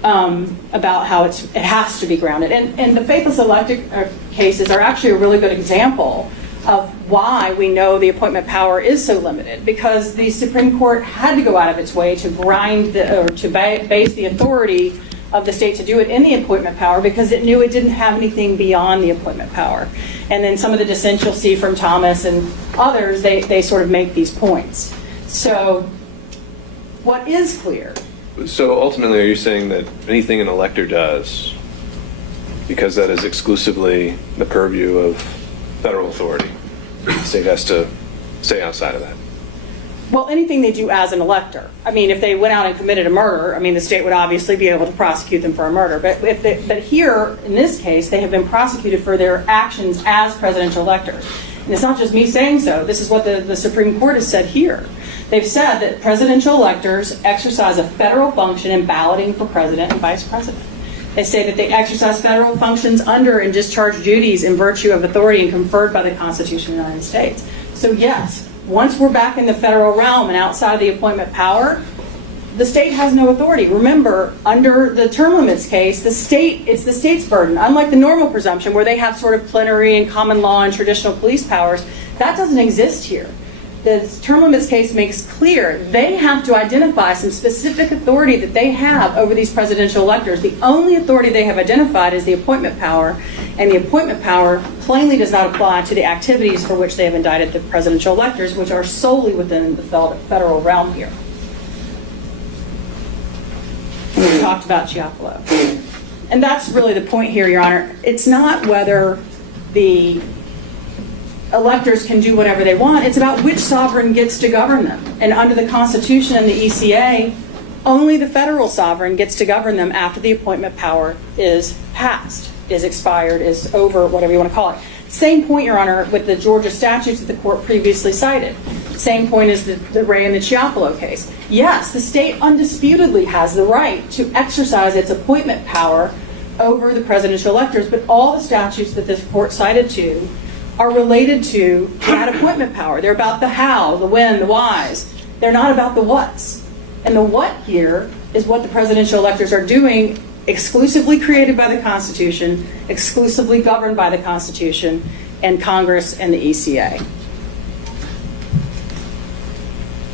about how it has to be grounded. And the faithless elected cases are actually a really good example of why we know the appointment power is so limited, because the Supreme Court had to go out of its way to base the authority of the state to do it in the appointment power, because it knew it didn't have anything beyond the appointment power. And then some of the dissent you'll see from Thomas and others, they sort of make these points. So what is clear? So ultimately, are you saying that anything an elector does, because that is exclusively the purview of federal authority, the state has to stay outside of that? Well, anything they do as an elector. I mean, if they went out and committed a murder, I mean, the state would obviously be able to prosecute them for a murder. But here, in this case, they have been prosecuted for their actions as presidential electors. And it's not just me saying so. This is what the Supreme Court has said here. They've said that presidential electors exercise a federal function in balloting for president and vice president. They say that they exercise federal functions under and discharge duties in virtue of authority and conferred by the Constitution of the United States. So yes, once we're back in the federal realm and outside of the appointment power, the state has no authority. Remember, under the term limits case, it's the state's burden. Unlike the normal presumption where they have sort of plenary and common law and traditional police powers, that doesn't exist here. The term limits case makes clear they have to identify some specific authority that they have over these presidential electors. The only authority they have identified is the appointment power, and the appointment power plainly does not apply to the activities for which they have indicted the presidential electors, which are solely within the federal realm here. We talked about Giappolo. And that's really the point here, Your Honor. It's not whether the electors can do whatever they want. It's about which sovereign gets to govern them. And under the Constitution and the ECA, only the federal sovereign gets to govern them after the appointment power is passed, is expired, is over, whatever you want to call it. Same point, Your Honor, with the Georgia statutes that the court previously cited. Same point as the Ray and the Giappolo case. Yes, the state undisputedly has the right to exercise its appointment power over the presidential electors, but all the statutes that this court cited to are related to that appointment power. They're about the how, the when, the whys. They're not about the whats. And the what here is what the presidential electors are doing, exclusively created by the Constitution, exclusively governed by the Constitution and Congress and the ECA.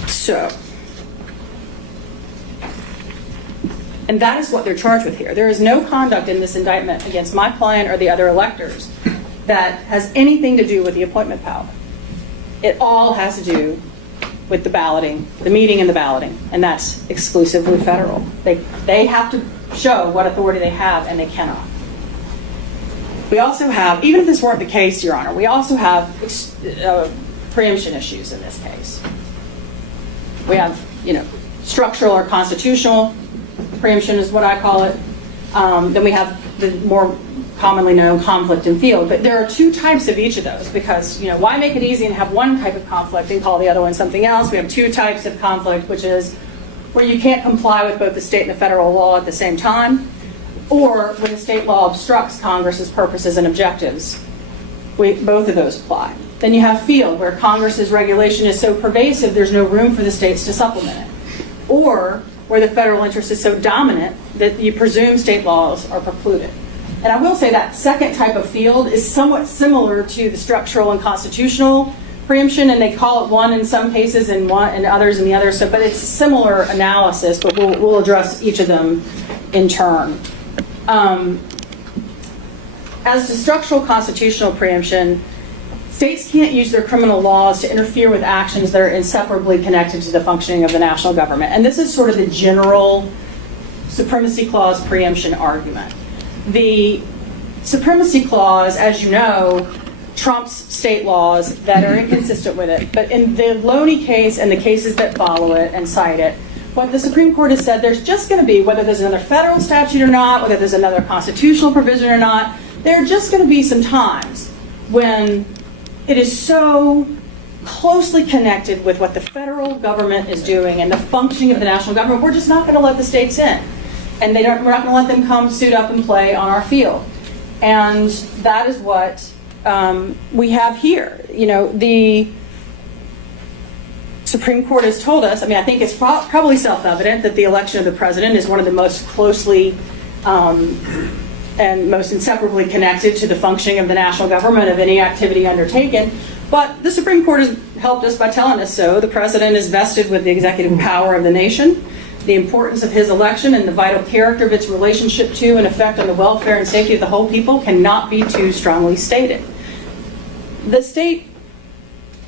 So, and that is what they're charged with here. There is no conduct in this indictment against my client or the other electors that has anything to do with the appointment power. It all has to do with the balloting, the meeting and the balloting, and that's exclusively federal. They have to show what authority they have, and they cannot. We also have, even if this weren't the case, Your Honor, we also have preemption issues in this case. We have, structural or constitutional preemption is what I call it. Then we have the more commonly known conflict in field. But there are two types of each of those because, why make it easy and have one type of conflict and call the other one something else? We have two types of conflict, which is where you can't comply with both the state and the federal law at the same time, or when the state law obstructs Congress's purposes and objectives. Both of those apply. Then you have field, where Congress's regulation is so pervasive there's no room for the states to supplement it. Or where the federal interest is so dominant that you presume state laws are precluded. And I will say that second type of field is somewhat similar to the structural and constitutional preemption, and they call it one in some cases and one and others in the other. So, but it's similar analysis, but we'll address each of them in turn. As to structural constitutional preemption, states can't use their criminal laws to interfere with actions that are inseparably connected to the functioning of the national government. And this is sort of the general Supremacy Clause preemption argument. The Supremacy Clause, as you know, trumps state laws that are inconsistent with it. But in the Loney case and the cases that follow it and cite it, what the Supreme Court has said, there's just going to be, whether there's another federal statute or not, whether there's another constitutional provision or not, there are just going to be some times when it is so closely connected with what the federal government is doing and the functioning of the national government, we're just not going to let the states in. And we're not going to let them come suit up and play on our field. And that is what we have here. You know, the Supreme Court has told us, I mean, I think it's probably self-evident that the election of the president is one of the most closely and most inseparably connected to the functioning of the national government of any activity undertaken. But the Supreme Court has helped us by telling us so. The president is vested with the executive power of the nation. The importance of his election and the vital character of its relationship to and effect on the welfare and safety of the whole people cannot be too strongly stated. The state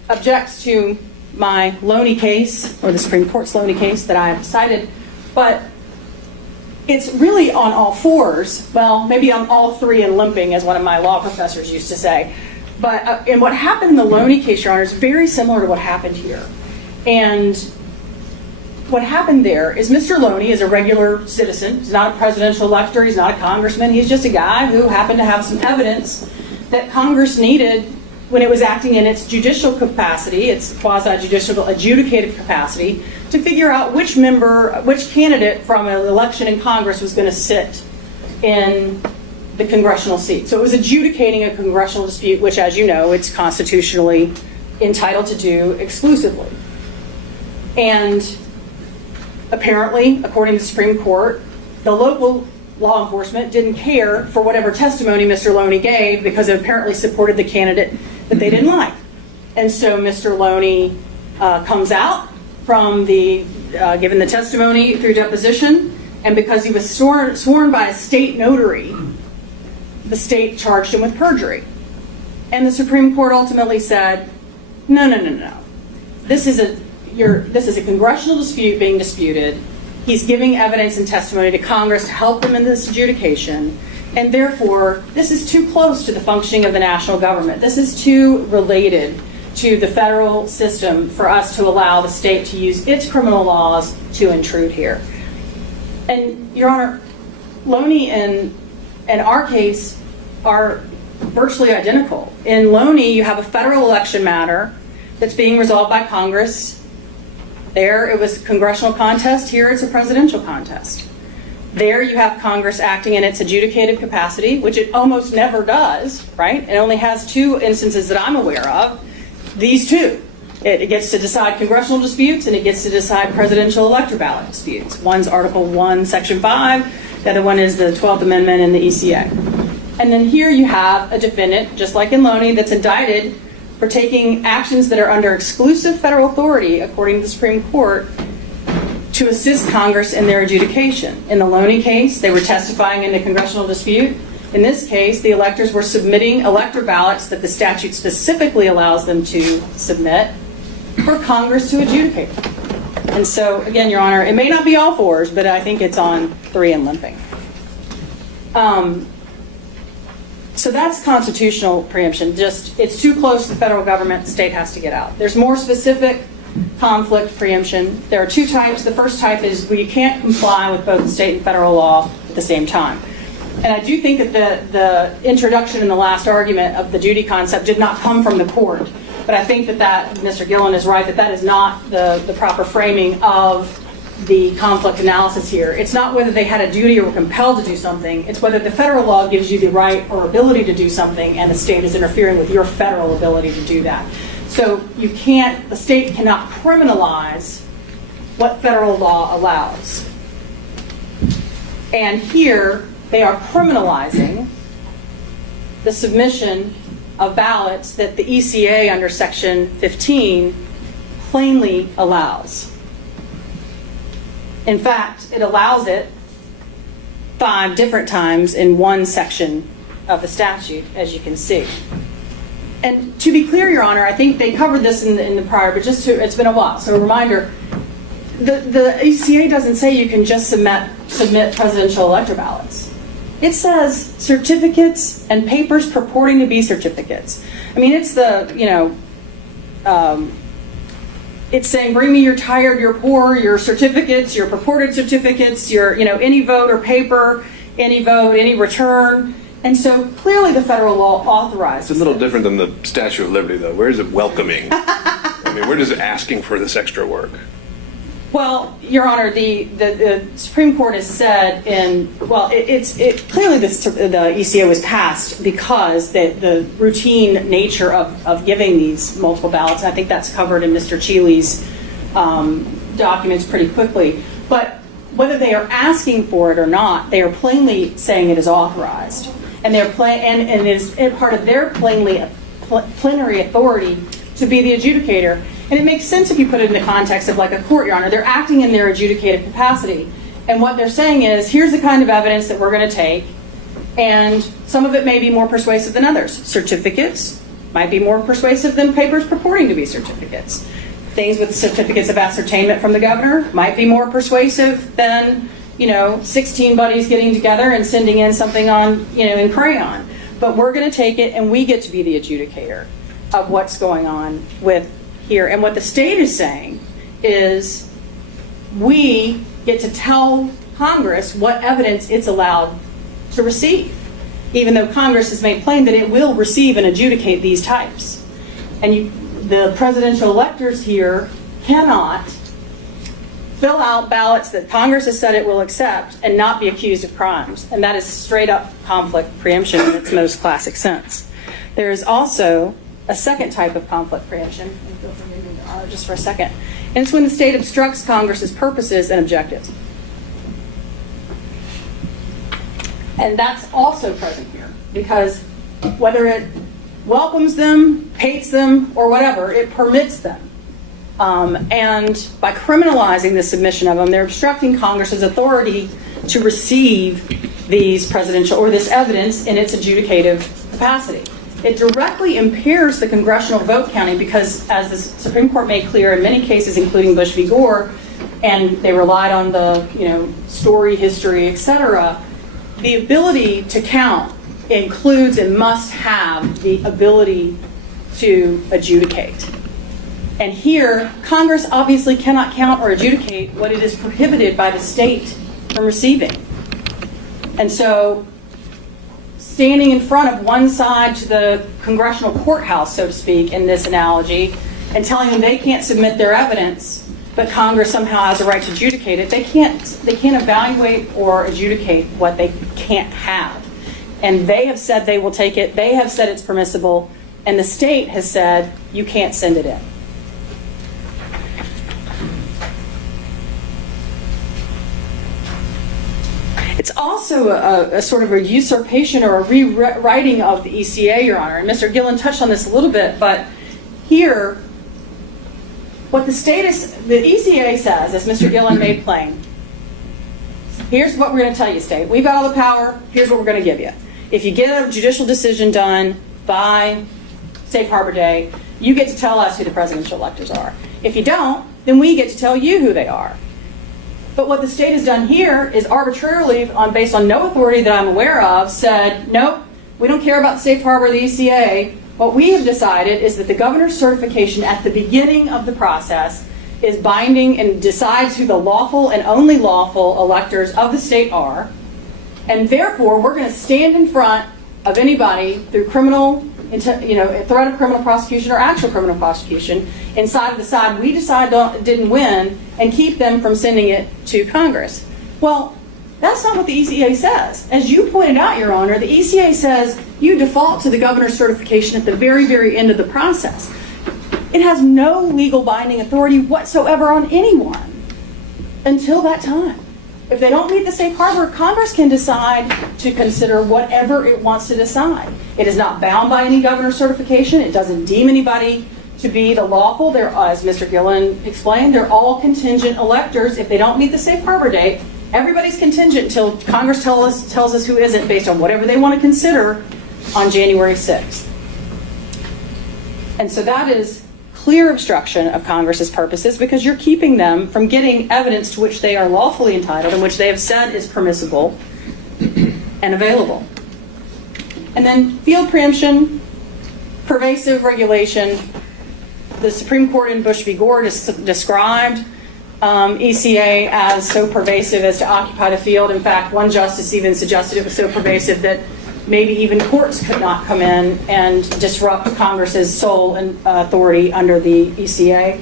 objects to my Loney case, or the Supreme Court's Loney case that I have cited, but it's really on all fours. Well, maybe on all three and limping, as one of my law professors used to say. But and what happened in the Loney case, Your Honor, is very similar to what happened here. And what happened there is Mr. Loney is a regular citizen. He's not a presidential elector. He's not a congressman. He's just a guy who happened to have some evidence that Congress needed when it was acting in its judicial capacity, its quasi-judicial adjudicative capacity, to figure out which candidate from an election in Congress was going to sit in the congressional seat. So it was adjudicating a congressional dispute, which, as you know, it's constitutionally entitled to do exclusively. And apparently, according to the Supreme Court, the local law enforcement didn't care for whatever testimony Mr. Loney gave because it apparently supported the candidate that they didn't like. And so Mr. Loney comes out from given the testimony through deposition, and because he was sworn by a state notary, the state charged him with perjury. And the Supreme Court ultimately said, no. This is a congressional dispute being disputed. He's giving evidence and testimony to Congress to help them in this adjudication. And therefore, this is too close to the functioning of the national government. This is too related to the federal system for us to allow the state to use its criminal laws to intrude here. And, Your Honor, Loney and our case are virtually identical. In Loney, you have a federal election matter that's being resolved by Congress. There, it was a congressional contest. Here, it's a presidential contest. There, you have Congress acting in its adjudicative capacity, which it almost never does, right? It only has two instances that I'm aware of. These two. It gets to decide congressional disputes, and it gets to decide presidential elector ballot disputes. One's Article 1, Section 5. The other one is the 12th Amendment in the ECA. And then here you have a defendant, just like in Loney, that's indicted for taking actions that are under exclusive federal authority, according to the Supreme Court, to assist Congress in their adjudication. In the Loney case, they were testifying in a congressional dispute. In this case, the electors were submitting elector ballots that the statute specifically allows them to submit for Congress to adjudicate. And so, again, Your Honor, it may not be all fours, but I think it's on three and limping. So that's constitutional preemption. Just, it's too close to the federal government, the state has to get out. There's more specific conflict preemption. There are two types. The first type is where you can't comply with both the state and federal law at the same time. And I do think that the introduction in the last argument of the duty concept did not come from the court. But I think that Mr. Gillen is right, that is not the proper framing of the conflict analysis here. It's not whether they had a duty or were compelled to do something. It's whether the federal law gives you the right or ability to do something and the state is interfering with your federal ability to do that. So the state cannot criminalize what federal law allows. And here, they are criminalizing the submission of ballots that the ECA under Section 15 plainly allows. In fact, it allows it 5 different times in one section of the statute, as you can see. And to be clear, Your Honor, I think they covered this in the prior, but it's been a while. So a reminder, the ECA doesn't say you can just submit presidential elector ballots. It says certificates and papers purporting to be certificates. I mean, it's the, it's saying, bring me your tired, your poor, your certificates, your purported certificates, your, any vote or paper, any vote, any return. And so clearly the federal law authorizes. It's a little different than the Statue of Liberty, though. Where is it welcoming? I mean, where does it asking for this extra work? Well, Your Honor, the Supreme Court has said clearly the ECA was passed because the routine nature of giving these multiple ballots. I think that's covered in Mr. Cheely's documents pretty quickly. But whether they are asking for it or not, they are plainly saying it is authorized, and they're and it is part of their plenary authority to be the adjudicator. And it makes sense if you put it in the context of like a court, Your Honor. They're acting in their adjudicative capacity. And what they're saying is, here's the kind of evidence that we're going to take, and some of it may be more persuasive than others. Certificates might be more persuasive than papers purporting to be certificates. Things with certificates of ascertainment from the governor might be more persuasive than, 16 buddies getting together and sending in something on, in crayon. But we're going to take it, and we get to be the adjudicator of what's going on with here. And what the state is saying is we get to tell Congress what evidence it's allowed to receive, even though Congress has made plain that it will receive and adjudicate these types. And the presidential electors here cannot fill out ballots that Congress has said it will accept and not be accused of crimes. And that is straight up conflict preemption in its most classic sense. There is also a second type of conflict preemption, just for a second, and it's when the state obstructs Congress's purposes and objectives. And that's also present here, because whether it welcomes them, hates them, or whatever, it permits them. And by criminalizing the submission of them, they're obstructing Congress's authority to receive these presidential or this evidence in its adjudicative capacity. It directly impairs the congressional vote counting because, as the Supreme Court made clear in many cases, including Bush v. Gore, and they relied on the story, history, etc., the ability to count includes and must have the ability to adjudicate. And here, Congress obviously cannot count or adjudicate what it is prohibited by the state from receiving. And so, standing in front of one side to the congressional courthouse, so to speak, in this analogy, and telling them they can't submit their evidence, but Congress somehow has a right to adjudicate it, they can't evaluate or adjudicate what they can't have. And they have said they will take it, they have said it's permissible, and the state has said you can't send it in. It's also a sort of a usurpation or a rewriting of the ECA, Your Honor. And Mr. Gillen touched on this a little bit, but here, what the ECA says, as Mr. Gillen made plain, here's what we're going to tell you, state. We've got all the power. Here's what we're going to give you. If you get a judicial decision done by Safe Harbor Day, you get to tell us who the presidential electors are. If you don't, then we get to tell you who they are. But what the state has done here is arbitrarily, based on no authority that I'm aware of, said, nope, we don't care about the Safe Harbor, the ECA. What we have decided is that the governor's certification at the beginning of the process is binding and decides who the lawful and only lawful electors of the state are. And therefore, we're going to stand in front of anybody through threat of criminal prosecution or actual criminal prosecution inside of the side we decide didn't win and keep them from sending it to Congress. Well, that's not what the ECA says. As you pointed out, Your Honor, the ECA says you default to the governor's certification at the very, very end of the process. It has no legal binding authority whatsoever on anyone until that time. If they don't meet the Safe Harbor, Congress can decide to consider whatever it wants to decide. It is not bound by any governor's certification. It doesn't deem anybody to be the lawful. They're, as Mr. Gillen explained, they're all contingent electors. If they don't meet the Safe Harbor date, everybody's contingent until Congress tells us who isn't based on whatever they want to consider on January 6th. And so that is clear obstruction of Congress's purposes because you're keeping them from getting evidence to which they are lawfully entitled and which they have said is permissible and available. And then field preemption, pervasive regulation. The Supreme Court in Bush v. Gore described ECA as so pervasive as to occupy the field. In fact, one justice even suggested it was so pervasive that maybe even courts could not come in and disrupt Congress's sole authority under the ECA.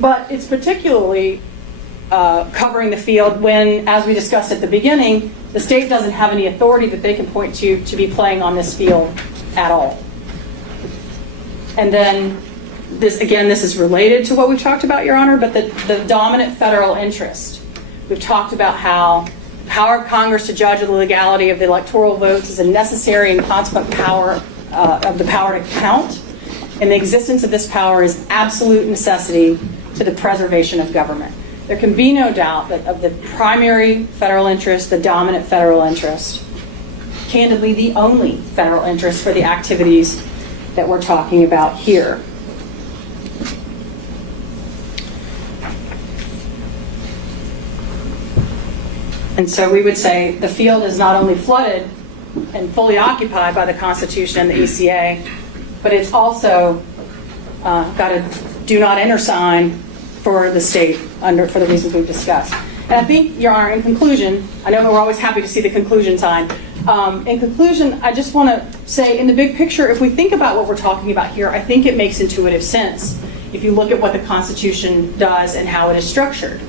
But it's particularly covering the field when, as we discussed at the beginning, the state doesn't have any authority that they can point to be playing on this field at all. And then, this is related to what we've talked about, Your Honor, but the dominant federal interest. We've talked about how the power of Congress to judge the legality of the electoral votes is a necessary and consequent power of the power to count, and the existence of this power is absolute necessity to the preservation of government. There can be no doubt that of the primary federal interest, the dominant federal interest, candidly the only federal interest for the activities that we're talking about here. And so we would say the field is not only flooded and fully occupied by the Constitution and the ECA, but it's also got a do not enter sign for the state for the reasons we've discussed. And I think, Your Honor, in conclusion, I know we're always happy to see the conclusion sign. In conclusion, I just want to say, in the big picture, if we think about what we're talking about here, I think it makes intuitive sense if you look at what the Constitution does and how it is structured.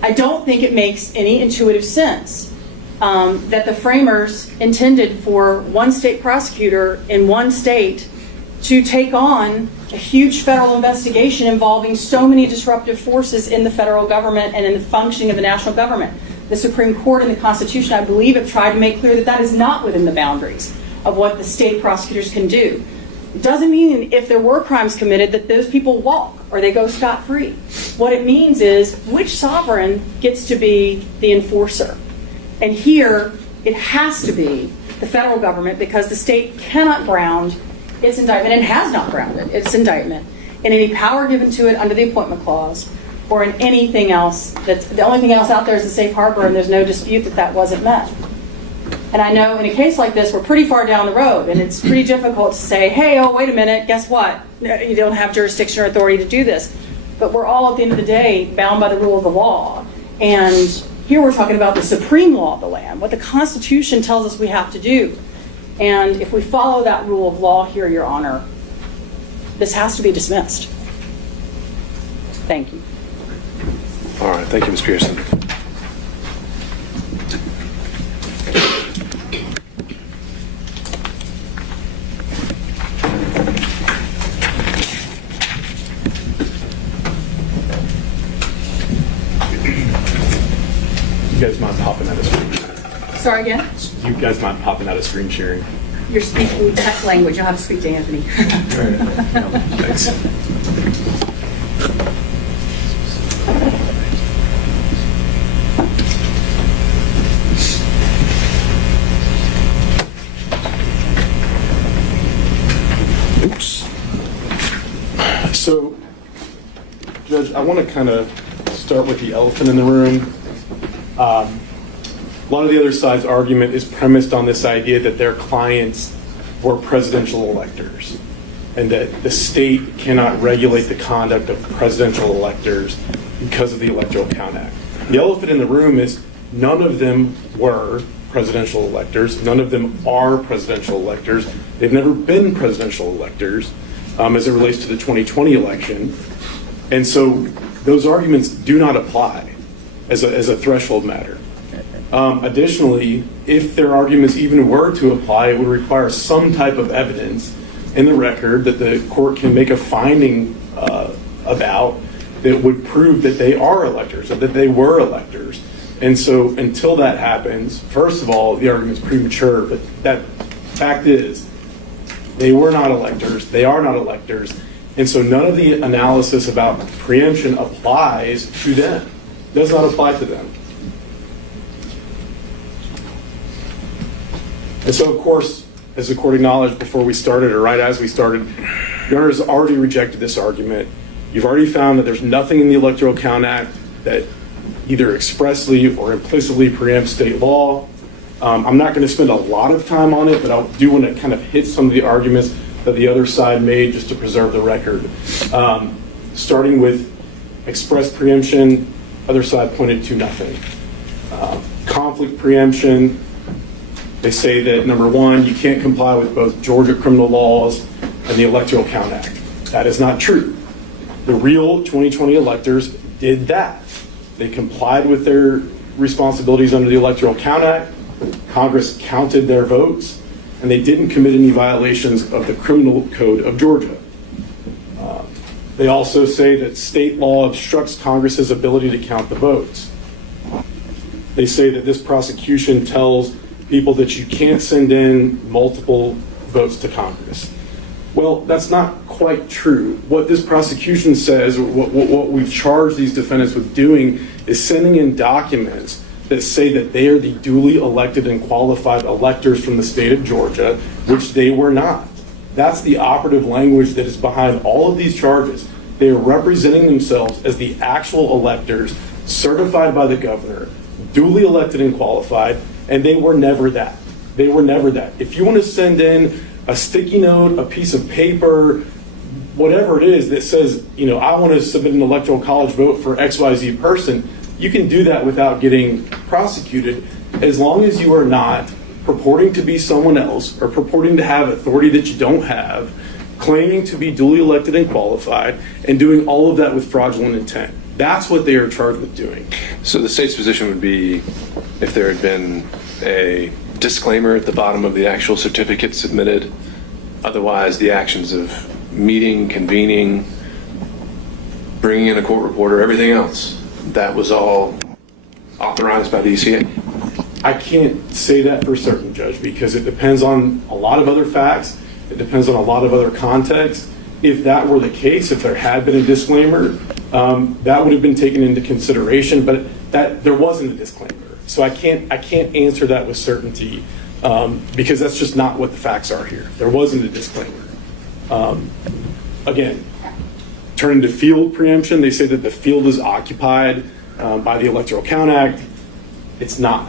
I don't think it makes any intuitive sense that the framers intended for one state prosecutor in one state to take on a huge federal investigation involving so many disruptive forces in the federal government and in the functioning of the national government. The Supreme Court and the Constitution, I believe, have tried to make clear that that is not within the boundaries of what the state prosecutors can do. It doesn't mean if there were crimes committed that those people walk or they go scot-free. What it means is which sovereign gets to be the enforcer. And here, it has to be the federal government because the state cannot ground its indictment, and has not grounded its indictment, in any power given to it under the Appointment Clause or in anything else. The only thing else out there is the safe harbor, and there's no dispute that that wasn't met. And I know in a case like this, we're pretty far down the road, and it's pretty difficult to say, hey, oh, wait a minute, guess what? You don't have jurisdiction or authority to do this. But we're all, at the end of the day, bound by the rule of the law. And here we're talking about the supreme law of the land, what the Constitution tells us we have to do. And if we follow that rule of law here, Your Honor, this has to be dismissed. Thank you. All right, thank you, Ms. Pearson. You guys mind popping out of screen sharing? Sorry again? You guys mind popping out of screen sharing? You're speaking tech language. You'll have to speak to Anthony. Thanks. Oops. So, Judge, I want to kind of start with the elephant in the room. A lot of the other side's argument is premised on this idea that their clients were presidential electors and that the state cannot regulate the conduct of presidential electors because of the Electoral Count Act. The elephant in the room is none of them were presidential electors. None of them are presidential electors. They've never been presidential electors as it relates to the 2020 election. And so those arguments do not apply as a threshold matter. Additionally, if their arguments even were to apply, it would require some type of evidence in the record that the court can make a finding about that would prove that they are electors or that they were electors. And so until that happens, first of all, the argument's premature, but that fact is they were not electors, they are not electors, and so none of the analysis about preemption applies to them. It does not apply to them. And so, of course, as the court acknowledged before we started, or right as we started, Your Honor has already rejected this argument. You've already found that there's nothing in the Electoral Count Act that either expressly or implicitly preempts state law. I'm not going to spend a lot of time on it, but I do want to kind of hit some of the arguments that the other side made just to preserve the record. Starting with express preemption, other side pointed to nothing. Conflict preemption, they say that number one, you can't comply with both Georgia criminal laws and the Electoral Count Act. That is not true. The real 2020 electors did that. They complied with their responsibilities under the Electoral Count Act. Congress counted their votes, and they didn't commit any violations of the criminal code of Georgia. They also say that state law obstructs Congress's ability to count the votes. They say that this prosecution tells people that you can't send in multiple votes to Congress. Well, that's not quite true. What this prosecution says, or what we've charged these defendants with doing, is sending in documents that say that they are the duly elected and qualified electors from the state of Georgia, which they were not. That's the operative language that is behind all of these charges. They are representing themselves as the actual electors, certified by the governor, duly elected and qualified, and they were never that. They were never that. If you want to send in a sticky note, a piece of paper, whatever it is that says, I want to submit an electoral college vote for XYZ person, you can do that without getting prosecuted, as long as you are not purporting to be someone else or purporting to have authority that you don't have, claiming to be duly elected and qualified, and doing all of that with fraudulent intent. That's what they are charged with doing. So the state's position would be if there had been a disclaimer at the bottom of the actual certificate submitted, otherwise the actions of meeting, convening, bringing in a court reporter, everything else, that was all authorized by the ECA? I can't say that for certain, Judge, because it depends on a lot of other facts. It depends on a lot of other contexts. If that were the case, if there had been a disclaimer, that would have been taken into consideration, but that there wasn't a disclaimer. So I can't answer that with certainty because that's just not what the facts are here. There wasn't a disclaimer. Again, turning to field preemption, they say that the field is occupied by the Electoral Count Act. It's not.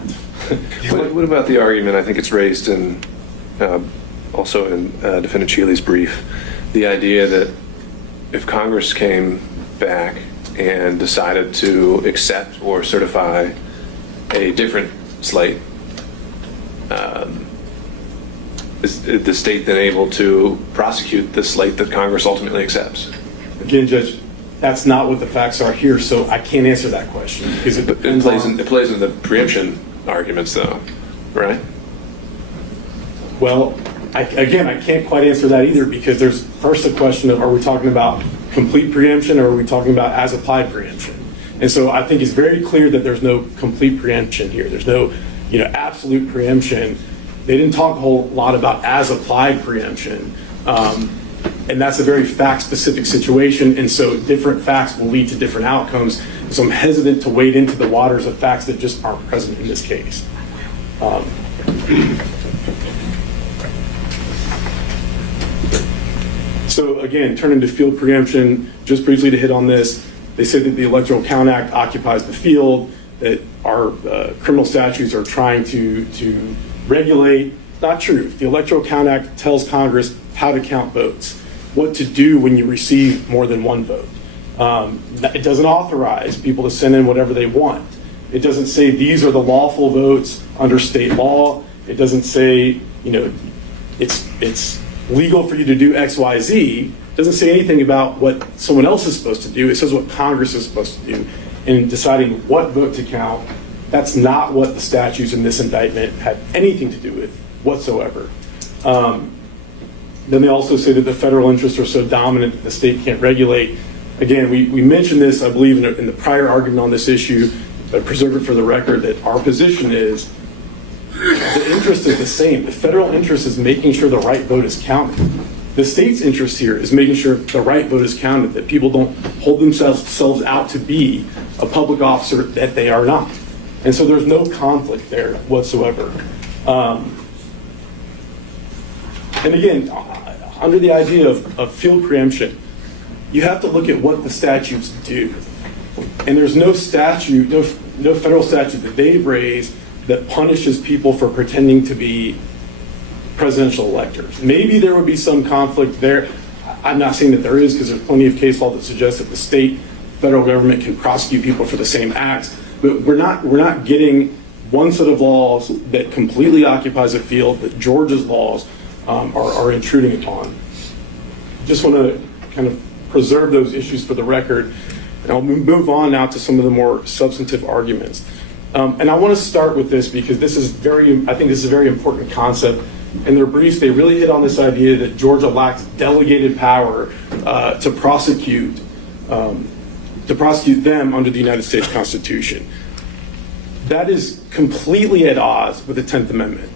What about the argument, I think it's raised in also in Defendant Shealy's brief, the idea that if Congress came back and decided to accept or certify a different slate, is the state then able to prosecute the slate that Congress ultimately accepts? Again, Judge, that's not what the facts are here, so I can't answer that question because it depends It plays in the preemption arguments, though, right? Well, I can't quite answer that either because there's first a question of, are we talking about complete preemption or are we talking about as applied preemption? And so I think it's very clear that there's no complete preemption here. There's no, absolute preemption. They didn't talk a whole lot about as applied preemption. And that's a very fact-specific situation. And so different facts will lead to different outcomes. So I'm hesitant to wade into the waters of facts that just aren't present in this case. So again, turning to field preemption, just briefly to hit on this, they say that the Electoral Count Act occupies the field, that our criminal statutes are trying to regulate. Not true. The Electoral Count Act tells Congress how to count votes, what to do when you receive more than one vote. It doesn't authorize people to send in whatever they want. It doesn't say these are the lawful votes under state law. It doesn't say, it's legal for you to do X, Y, Z. It doesn't say anything about what someone else is supposed to do. It says what Congress is supposed to do in deciding what vote to count. That's not what the statutes in this indictment had anything to do with whatsoever. Then they also say that the federal interests are so dominant that the state can't regulate. Again, we mentioned this, I believe, in the prior argument on this issue, but preserve it for the record, that our position is the interest is the same. The federal interest is making sure the right vote is counted. The state's interest here is making sure the right vote is counted, that people don't hold themselves out to be a public officer that they are not. And so there's no conflict there whatsoever. And again, under the idea of field preemption, you have to look at what the statutes do. And there's no statute, no federal statute that they've raised that punishes people for pretending to be presidential electors. Maybe there would be some conflict there. I'm not saying that there is, because there's plenty of case law that suggests that the federal government can prosecute people for the same acts. But we're not getting one set of laws that completely occupies a field that Georgia's laws are intruding upon. Just want to kind of preserve those issues for the record. And I'll move on now to some of the more substantive arguments. And I want to start with this because I think this is a very important concept. In their briefs, they really hit on this idea that Georgia lacks delegated power to prosecute them under the United States Constitution. That is completely at odds with the 10th Amendment.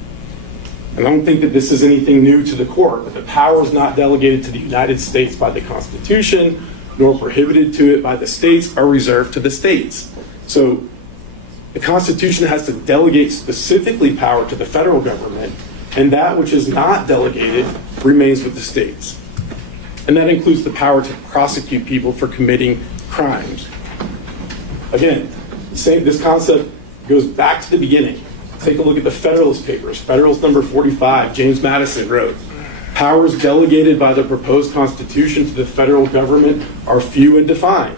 And I don't think that this is anything new to the court, but the powers not delegated to the United States by the Constitution, nor prohibited to it by the states, are reserved to the states. So the Constitution has to delegate specifically power to the federal government, and that which is not delegated remains with the states. And that includes the power to prosecute people for committing crimes. Again, this concept goes back to the beginning. Take a look at the Federalist Papers. Federalist number 45, James Madison wrote, "Powers delegated by the proposed Constitution to the federal government are few and defined.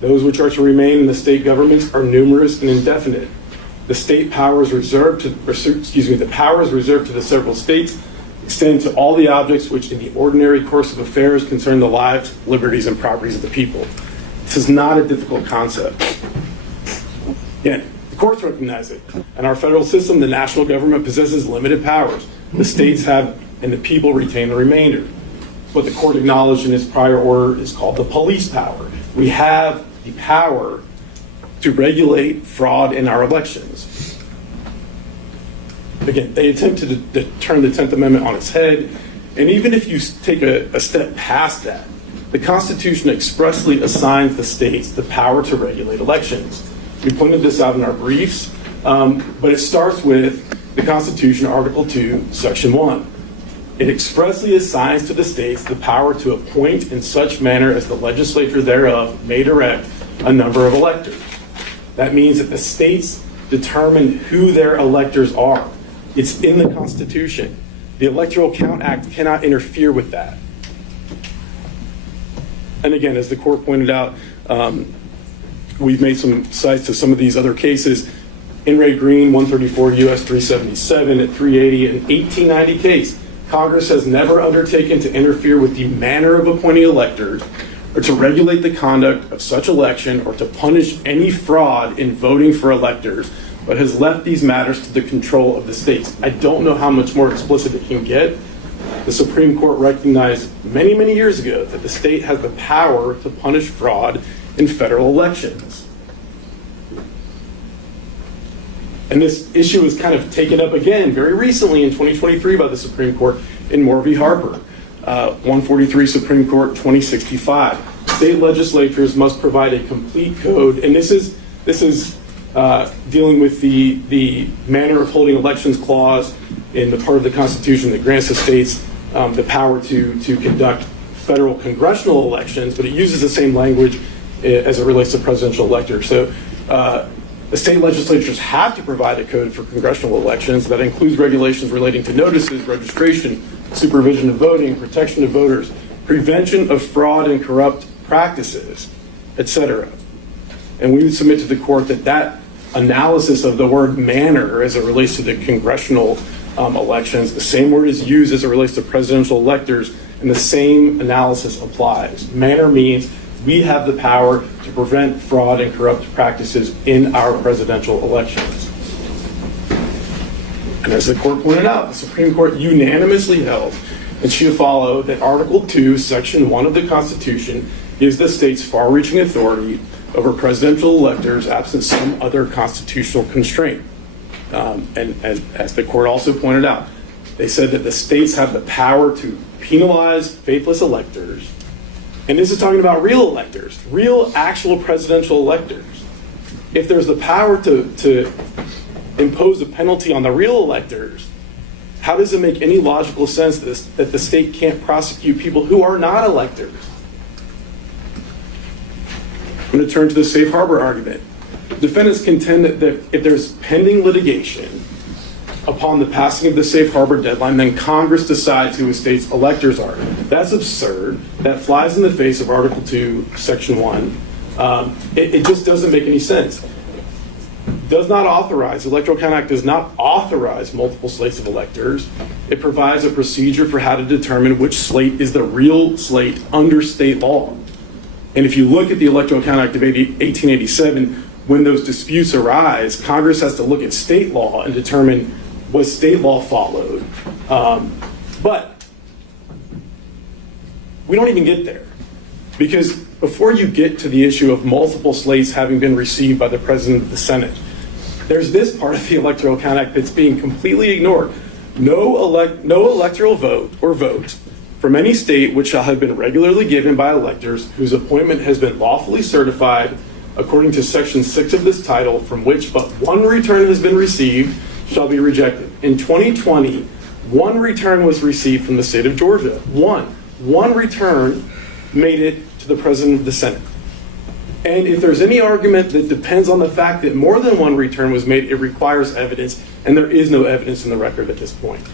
Those which are to remain in the state governments are numerous and indefinite. The powers reserved to the several states extend to all the objects which in the ordinary course of affairs concern the lives, liberties, and properties of the people." This is not a difficult concept. Again, the courts recognize it. In our federal system, the national government possesses limited powers. The states have, and the people retain the remainder. What the court acknowledged in its prior order is called the police power. We have the power to regulate fraud in our elections. Again, they attempted to turn the 10th Amendment on its head, and even if you take a step past that, the Constitution expressly assigns the states the power to regulate elections. We pointed this out in our briefs, but it starts with the Constitution, Article 2, Section 1. It expressly assigns to the states the power to appoint in such manner as the legislature thereof may direct a number of electors. That means that the states determine who their electors are. It's in the Constitution. The Electoral Count Act cannot interfere with that. And again, as the court pointed out, we've made some cites to some of these other cases. In Ray Green, 134 U.S. 377 at 380, an 1890 case. Congress has never undertaken to interfere with the manner of appointing electors or to regulate the conduct of such election or to punish any fraud in voting for electors, but has left these matters to the control of the states. I don't know how much more explicit it can get. The Supreme Court recognized many, many years ago that the state has the power to punish fraud in federal elections. And this issue was kind of taken up again very recently in 2023 by the Supreme Court in Moore v. Harper, 143 Supreme Court 2065. State legislatures must provide a complete code, and this is dealing with the manner of holding elections clause in the part of the Constitution that grants the states the power to conduct federal congressional elections, but it uses the same language as it relates to presidential electors. So the state legislatures have to provide a code for congressional elections that includes regulations relating to notices, registration, supervision of voting, protection of voters, prevention of fraud and corrupt practices, etc. And we would submit to the court that analysis of the word manner as it relates to the congressional elections, the same word is used as it relates to presidential electors, and the same analysis applies. Manner means we have the power to prevent fraud and corrupt practices in our presidential elections. And as the court pointed out, the Supreme Court unanimously held in Chiafalo that Article 2, Section 1 of the Constitution gives the states far-reaching authority over presidential electors absent some other constitutional constraint. And as the court also pointed out, they said that the states have the power to penalize faithless electors. And this is talking about real electors, real actual presidential electors. If there's the power to impose a penalty on the real electors, how does it make any logical sense that the state can't prosecute people who are not electors? I'm going to turn to the safe harbor argument. Defendants contend that if there's pending litigation upon the passing of the safe harbor deadline, then Congress decides who a state's electors are. That's absurd. That flies in the face of Article 2, Section 1. It just doesn't make any sense. Does not authorize, the Electoral Count Act does not authorize multiple slates of electors. It provides a procedure for how to determine which slate is the real slate under state law. And if you look at the Electoral Count Act of 1887, when those disputes arise, Congress has to look at state law and determine was state law followed. But we don't even get there. Because before you get to the issue of multiple slates having been received by the President of the Senate, there's this part of the Electoral Count Act that's being completely ignored. No electoral vote or votes from any state which shall have been regularly given by electors whose appointment has been lawfully certified according to Section 6 of this title, from which but one return has been received, shall be rejected. In 2020, one return was received from the state of Georgia. One return made it to the President of the Senate. And if there's any argument that depends on the fact that more than one return was made, it requires evidence, and there is no evidence in the record at this point.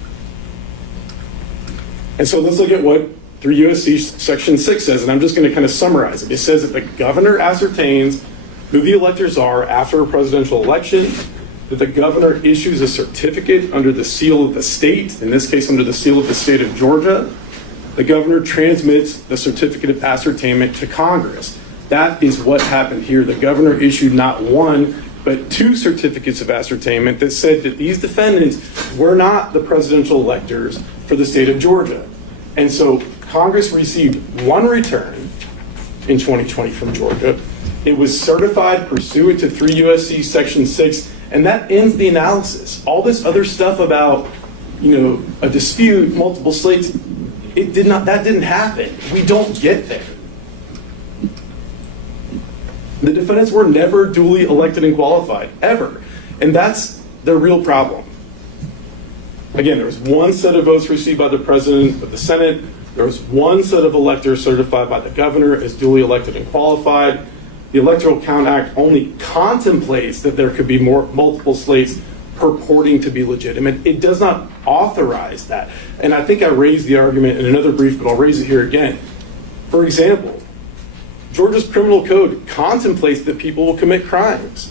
And so let's look at what 3 U.S.C. Section 6 says, and I'm just going to kind of summarize it. It says that the governor ascertains who the electors are after a presidential election, that the governor issues a certificate under the seal of the state, in this case under the seal of the state of Georgia. The governor transmits the certificate of ascertainment to Congress. That is what happened here. The governor issued not one, but 2 certificates of ascertainment that said that these defendants were not the presidential electors for the state of Georgia. And so Congress received one return in 2020 from Georgia. It was certified pursuant to 3 U.S.C. Section 6, and that ends the analysis. All this other stuff about, a dispute, multiple slates, that didn't happen. We don't get there. The defendants were never duly elected and qualified, ever. And that's the real problem. Again, there was one set of votes received by the President of the Senate. There was one set of electors certified by the governor as duly elected and qualified. The Electoral Count Act only contemplates that there could be multiple slates purporting to be legitimate. It does not authorize that. And I think I raised the argument in another brief, but I'll raise it here again. For example, Georgia's criminal code contemplates that people will commit crimes.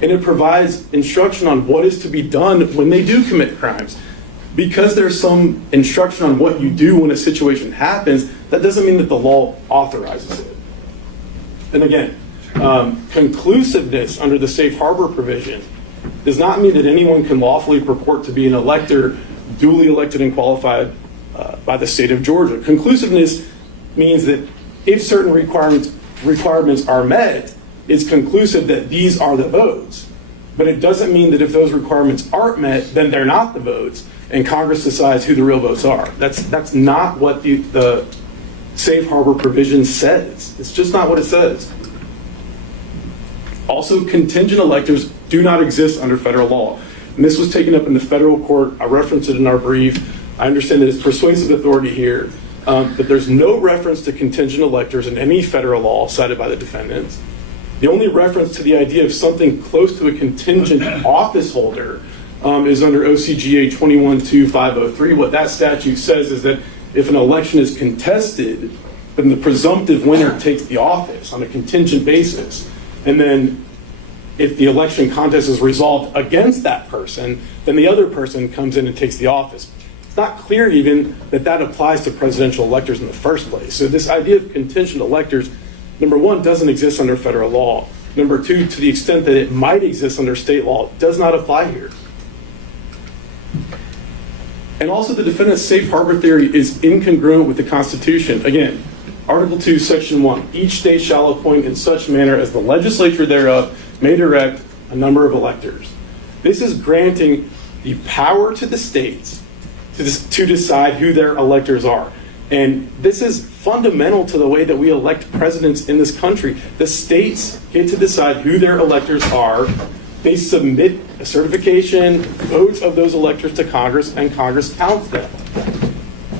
And it provides instruction on what is to be done when they do commit crimes. Because there's some instruction on what you do when a situation happens, that doesn't mean that the law authorizes it. And again, conclusiveness under the safe harbor provision does not mean that anyone can lawfully purport to be an elector duly elected and qualified by the state of Georgia. Conclusiveness means that if certain requirements are met, it's conclusive that these are the votes. But it doesn't mean that if those requirements aren't met, then they're not the votes, and Congress decides who the real votes are. That's not what the safe harbor provision says. It's just not what it says. Also, contingent electors do not exist under federal law. And this was taken up in the federal court. I referenced it in our brief. I understand that it's persuasive authority here, but there's no reference to contingent electors in any federal law cited by the defendants. The only reference to the idea of something close to a contingent office holder is under OCGA 21-2503. What that statute says is that if an election is contested, then the presumptive winner takes the office on a contingent basis. And then if the election contest is resolved against that person, then the other person comes in and takes the office. It's not clear even that applies to presidential electors in the first place. So this idea of contingent electors, number one, doesn't exist under federal law. Number two, to the extent that it might exist under state law, does not apply here. And also the defendant's safe harbor theory is incongruent with the Constitution. Again, Article 2, Section 1, each state shall appoint in such manner as the legislature thereof may direct a number of electors. This is granting the power to the states to decide who their electors are. And this is fundamental to the way that we elect presidents in this country. The states get to decide who their electors are. They submit a certification, votes of those electors to Congress, and Congress counts them.